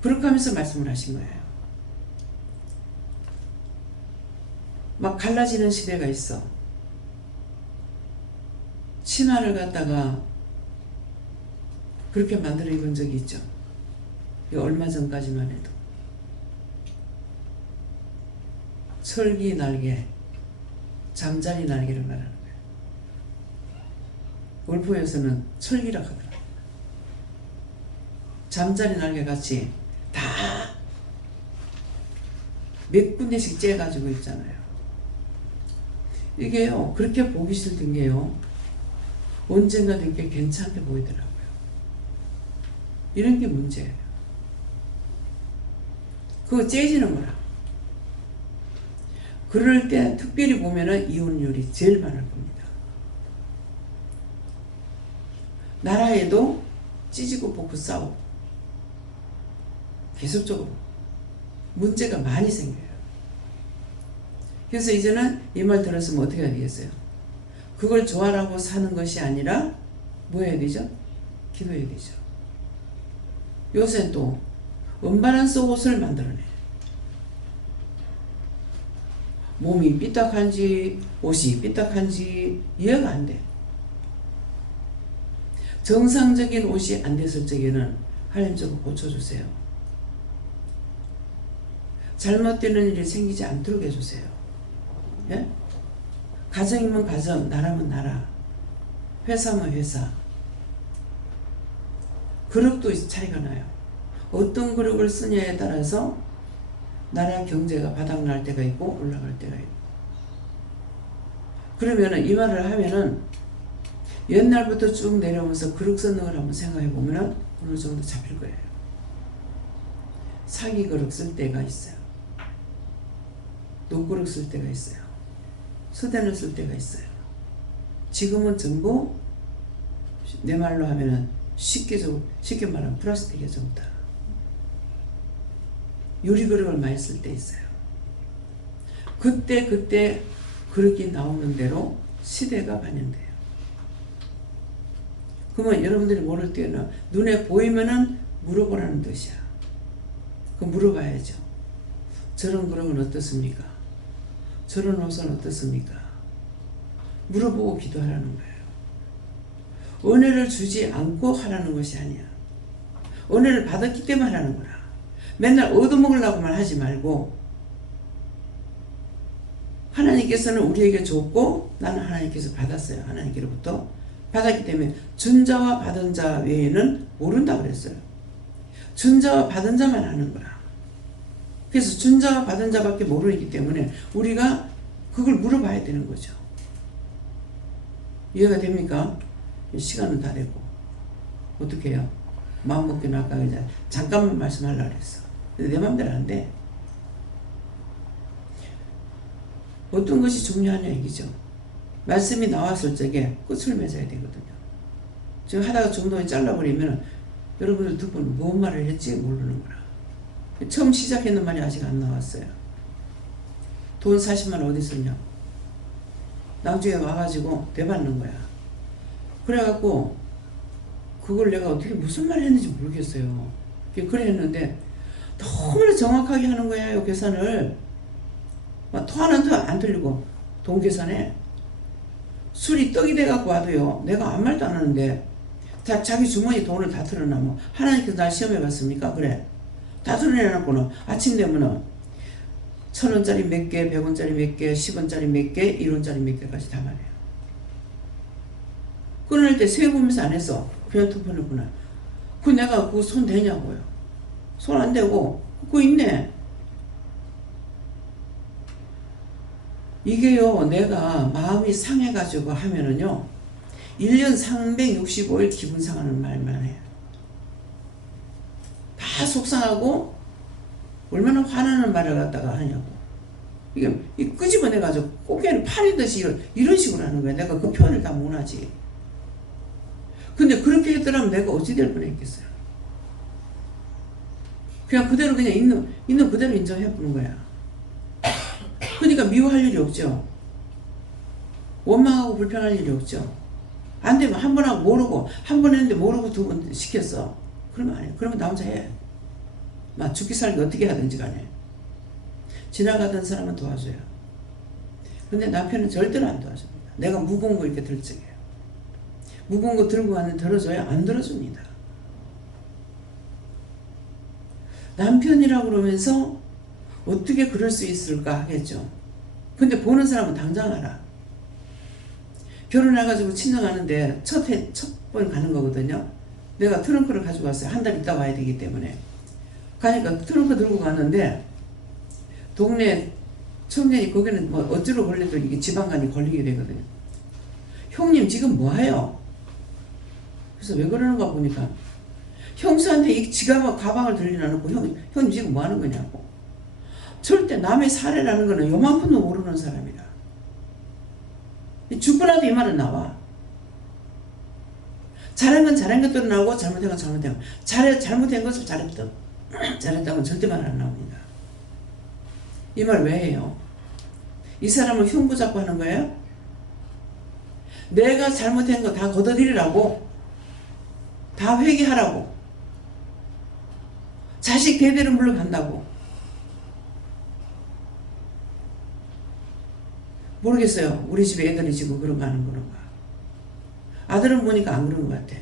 그렇게 하면서 말씀을 하신 거예요. 막 갈라지는 시대가 있어. 치마를 갖다가 그렇게 만들어 입은 적이 있죠. 얼마 전까지만 해도. 철기 날개, 잠자리 날개를 말하는 거예요. 월포에서는 철기라 하더라고요. 잠자리 날개 같이 다 몇 군데씩 째가지고 있잖아요. 이게요, 그렇게 보기 싫던 게요, 언젠가 되게 괜찮게 보이더라고요. 이런 게 문제예요. 그거 째지는 거라. 그럴 때 특별히 보면은 이혼율이 제일 많을 겁니다. 나라에도 찢고 뽑고 싸우고 계속적으로 문제가 많이 생겨요. 그래서 이제는 이 말 들었으면 어떻게 해야 되겠어요? 그걸 좋아라고 사는 것이 아니라 뭐 해야 되죠? 기도해야 되죠. 요새 또 은바란스 옷을 만들어내. 몸이 삐딱한지 옷이 삐딱한지 이해가 안 돼. 정상적인 옷이 안 됐을 적에는 하나님 저거 고쳐주세요. 잘못되는 일이 생기지 않도록 해주세요. 예? 가정이면 가정, 나라면 나라, 회사면 회사. 그릇도 차이가 나요. 어떤 그릇을 쓰냐에 따라서 나라 경제가 바닥날 때가 있고 올라갈 때가 있고. 그러면은 이 말을 하면은 옛날부터 쭉 내려오면서 그릇 선능을 한번 생각해 보면은 어느 정도 잡힐 거예요. 사기 그릇 쓸 때가 있어요. 녹그릇 쓸 때가 있어요. 서대를 쓸 때가 있어요. 지금은 전부 내 말로 하면은 쉽게 말하면 플라스틱의 정다. 유리 그릇을 많이 쓸 때 있어요. 그때 그릇이 나오는 대로 시대가 반영돼요. 그러면 여러분들이 모를 때는 눈에 보이면은 물어보라는 뜻이야. 그 물어봐야죠. 저런 그릇은 어떻습니까? 저런 옷은 어떻습니까? 물어보고 기도하라는 거예요. 은혜를 주지 않고 하라는 것이 아니야. 은혜를 받았기 때문에 하라는 거라. 맨날 얻어먹으려고만 하지 말고 하나님께서는 우리에게 줬고 나는 하나님께서 받았어요. 하나님께로부터 받았기 때문에 준 자와 받은 자 외에는 모른다 그랬어요. 준 자와 받은 자만 하는 거라. 그래서 준 자와 받은 자밖에 모르기 때문에 우리가 그걸 물어봐야 되는 거죠. 이해가 됩니까? 시간은 다 되고 어떻게 해요? 마음먹기는 아까 이제 잠깐만 말씀하려고 그랬어. 근데 내 맘대로 안 돼. 어떤 것이 중요하냐 얘기죠. 말씀이 나왔을 적에 끝을 맺어야 되거든요. 지금 하다가 중도에 잘라버리면 여러분들 두 분 뭔 말을 했지 모르는 거라. 처음 시작했는 말이 아직 안 나왔어요. 돈 40만 원 어디 있었냐? 나중에 와가지고 대받는 거야. 그래갖고 그걸 내가 어떻게 무슨 말을 했는지 모르겠어요. 그래 했는데 너무나 정확하게 하는 거예요. 계산을. 토 하나도 안 틀리고 돈 계산에 술이 떡이 돼갖고 와도요. 내가 아무 말도 안 하는데 자기 주머니 돈을 다 틀어놔. 하나님께서 날 시험해 봤습니까? 그래. 다 틀어내놓고는 아침 되면은 1,000원짜리 몇 개, 100원짜리 몇 개, 10원짜리 몇 개, 1원짜리 몇 개까지 다 말해요. 끊을 때 세어 보면서 안 했어. 그냥 투표는구나. 그 내가 그거 손 대냐고요. 손 안 대고 그거 있네. 이게요, 내가 마음이 상해가지고 하면은요, 1년 365일 기분 상하는 말만 해요. 다 속상하고, 얼마나 화나는 말을 갖다가 하냐고. 이게 끄집어내가지고 꽃게를 파리듯이 이런 식으로 하는 거야. 내가 그 표현을 다 못하지. 근데 그렇게 했더라면 내가 어찌 될 뻔했겠어요. 그냥 그대로 그냥 있는 그대로 인정해보는 거야. 그러니까 미워할 일이 없죠. 원망하고 불평할 일이 없죠. 안 되면 한 번 하고 모르고, 한 번 했는데 모르고 두 번 시켰어. 그러면 안 해. 그러면 나 혼자 해. 막 죽기 살기 어떻게 하든지 간에. 지나가던 사람은 도와줘요. 근데 남편은 절대로 안 도와줍니다. 내가 무거운 거 이렇게 들 적이에요. 무거운 거 들고 가는데 들어줘요? 안 들어줍니다. 남편이라고 그러면서 어떻게 그럴 수 있을까 하겠죠. 근데 보는 사람은 당장 알아. 결혼해가지고 친정하는데 첫 번 가는 거거든요. 내가 트렁크를 가지고 왔어요. 한 달 있다 와야 되기 때문에. 가니까 트렁크 들고 가는데 동네 청년이 거기는 뭐 어찌로 걸려도 이게 지방간이 걸리게 되거든요. 형님 지금 뭐해요? 그래서 왜 그러는가 보니까 형수한테 이 지갑 가방을 들려놔놓고 형님 지금 뭐 하는 거냐고. 절대 남의 사례라는 거는 요만큼도 모르는 사람이다. 죽고나도 이 말은 나와. 잘한 건 잘한 것대로 나오고 잘못한 건 잘못한 거. 잘못한 것을 잘했다고는 절대 말 안 나옵니다. 이 말 왜 해요? 이 사람을 흉부 잡고 하는 거예요? 내가 잘못한 거 다 걷어들이라고, 다 회개하라고, 자식 대대로 물러간다고. 모르겠어요. 우리 집에 애들이 지금 그런 거 하는 건가. 아들은 보니까 안 그런 것 같아.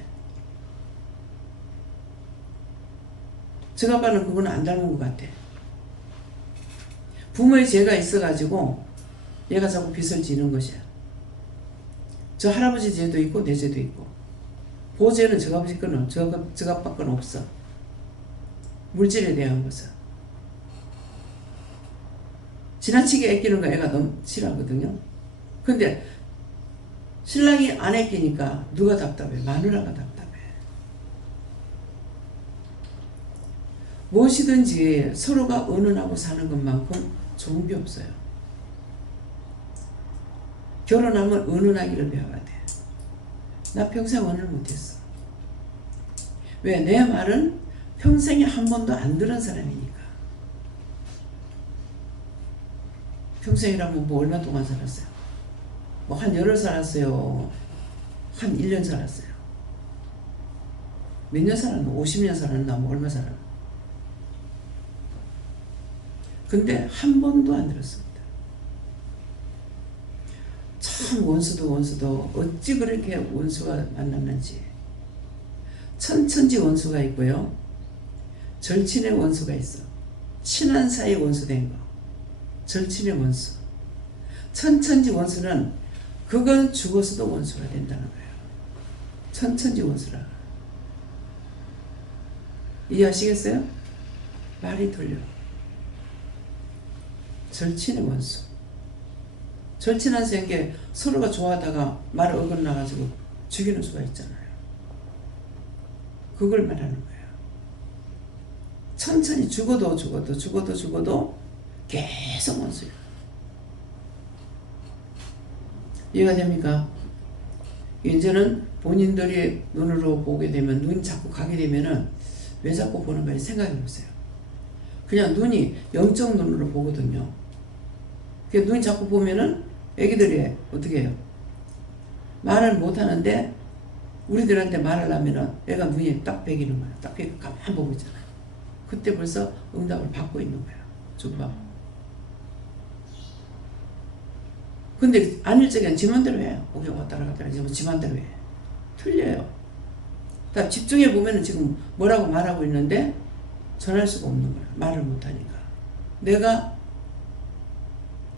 저 아빠는 그거는 안 닮은 것 같아. 부모의 죄가 있어가지고 얘가 자꾸 빚을 지는 것이야. 저 할아버지 죄도 있고 내 죄도 있고. 보죄는 저 아버지 거는 저 아빠 건 없어. 물질에 대한 것은. 지나치게 아끼는 거 애가 너무 싫어하거든요. 근데 신랑이 안 아끼니까 누가 답답해? 마누라가 답답해. 무엇이든지 서로가 은은하고 사는 것만큼 좋은 게 없어요. 결혼하면 은은하기를 배워야 돼. 나 평생 은을 못했어. 왜? 내 말은 평생에 한 번도 안 들은 사람이니까. 평생이라면 뭐 얼마 동안 살았어요? 뭐 한 열흘 살았어요? 한 1년 살았어요? 몇 년 살았나? 50년 살았나? 뭐 얼마 살았나? 근데 한 번도 안 들었습니다. 참 원수도 어찌 그렇게 원수가 만났는지. 천천지 원수가 있고요. 절친의 원수가 있어. 친한 사이 원수 된 거. 절친의 원수. 천천지 원수는 그건 죽어서도 원수가 된다는 거예요. 천천지 원수라. 이해하시겠어요? 말이 돌려. 절친의 원수. 절친한 생게 서로가 좋아하다가 말을 어긋나가지고 죽이는 수가 있잖아요. 그걸 말하는 거예요. 천천히 죽어도 계속 원수예요. 이해가 됩니까? 이제는 본인들이 눈으로 보게 되면, 눈 자꾸 가게 되면은 왜 자꾸 보는 거지 생각해 보세요. 그냥 눈이 영적 눈으로 보거든요. 그 눈이 자꾸 보면은 애기들이 어떻게 해요? 말을 못 하는데 우리들한테 말을 하면은 애가 눈이 딱 베기는 거야. 딱 베고 가만 보고 있잖아요. 그때 벌써 응답을 받고 있는 거야. 좀 봐. 근데 아닐 적에는 지 맘대로 해요. 거기 왔다 갔다 하지 지 맘대로 해. 틀려요. 다 집중해 보면은 지금 뭐라고 말하고 있는데 전할 수가 없는 거야. 말을 못 하니까.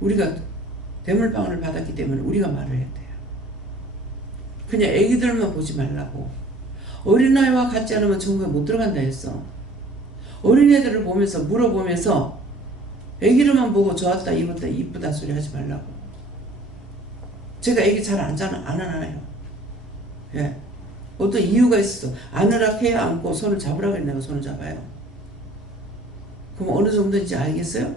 우리가 대물방울을 받았기 때문에 우리가 말을 해야 돼요. 그냥 애기들만 보지 말라고. 어린아이와 같지 않으면 천국에 못 들어간다 했어. 어린애들을 보면서 물어보면서 애기를만 보고 좋았다 입었다 이쁘다 소리 하지 말라고. 제가 애기 잘 안 안아요. 예. 어떤 이유가 있어. 안으라 해야 안고 손을 잡으라 그래 내가 손을 잡아요. 그럼 어느 정도인지 알겠어요?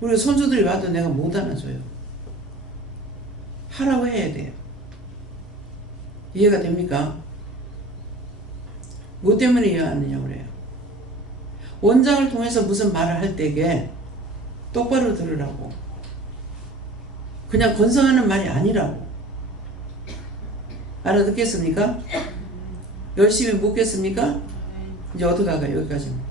우리 손주들이 와도 내가 못 안아줘요. 하라고 해야 돼요. 이해가 됩니까? 뭐 때문에 이해 안 하냐고 그래요. 원장을 통해서 무슨 말을 할 때에 똑바로 들으라고. 그냥 건성하는 말이 아니라고. 알아듣겠습니까? 열심히 묻겠습니까? 이제 어떡할까요? 여기까지입니다.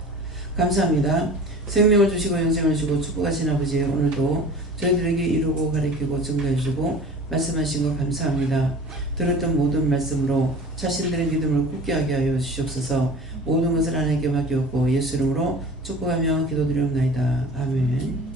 감사합니다. 생명을 주시고 영생을 주시고 축복하신 아버지, 오늘도 저희들에게 이루고 가르치고 증거해 주시고 말씀하신 거 감사합니다. 들었던 모든 말씀으로 자신들의 믿음을 굳게 하게 하여 주시옵소서. 모든 것을 하나님께 맡겼고 예수 이름으로 축복하며 기도드리옵나이다. 아멘.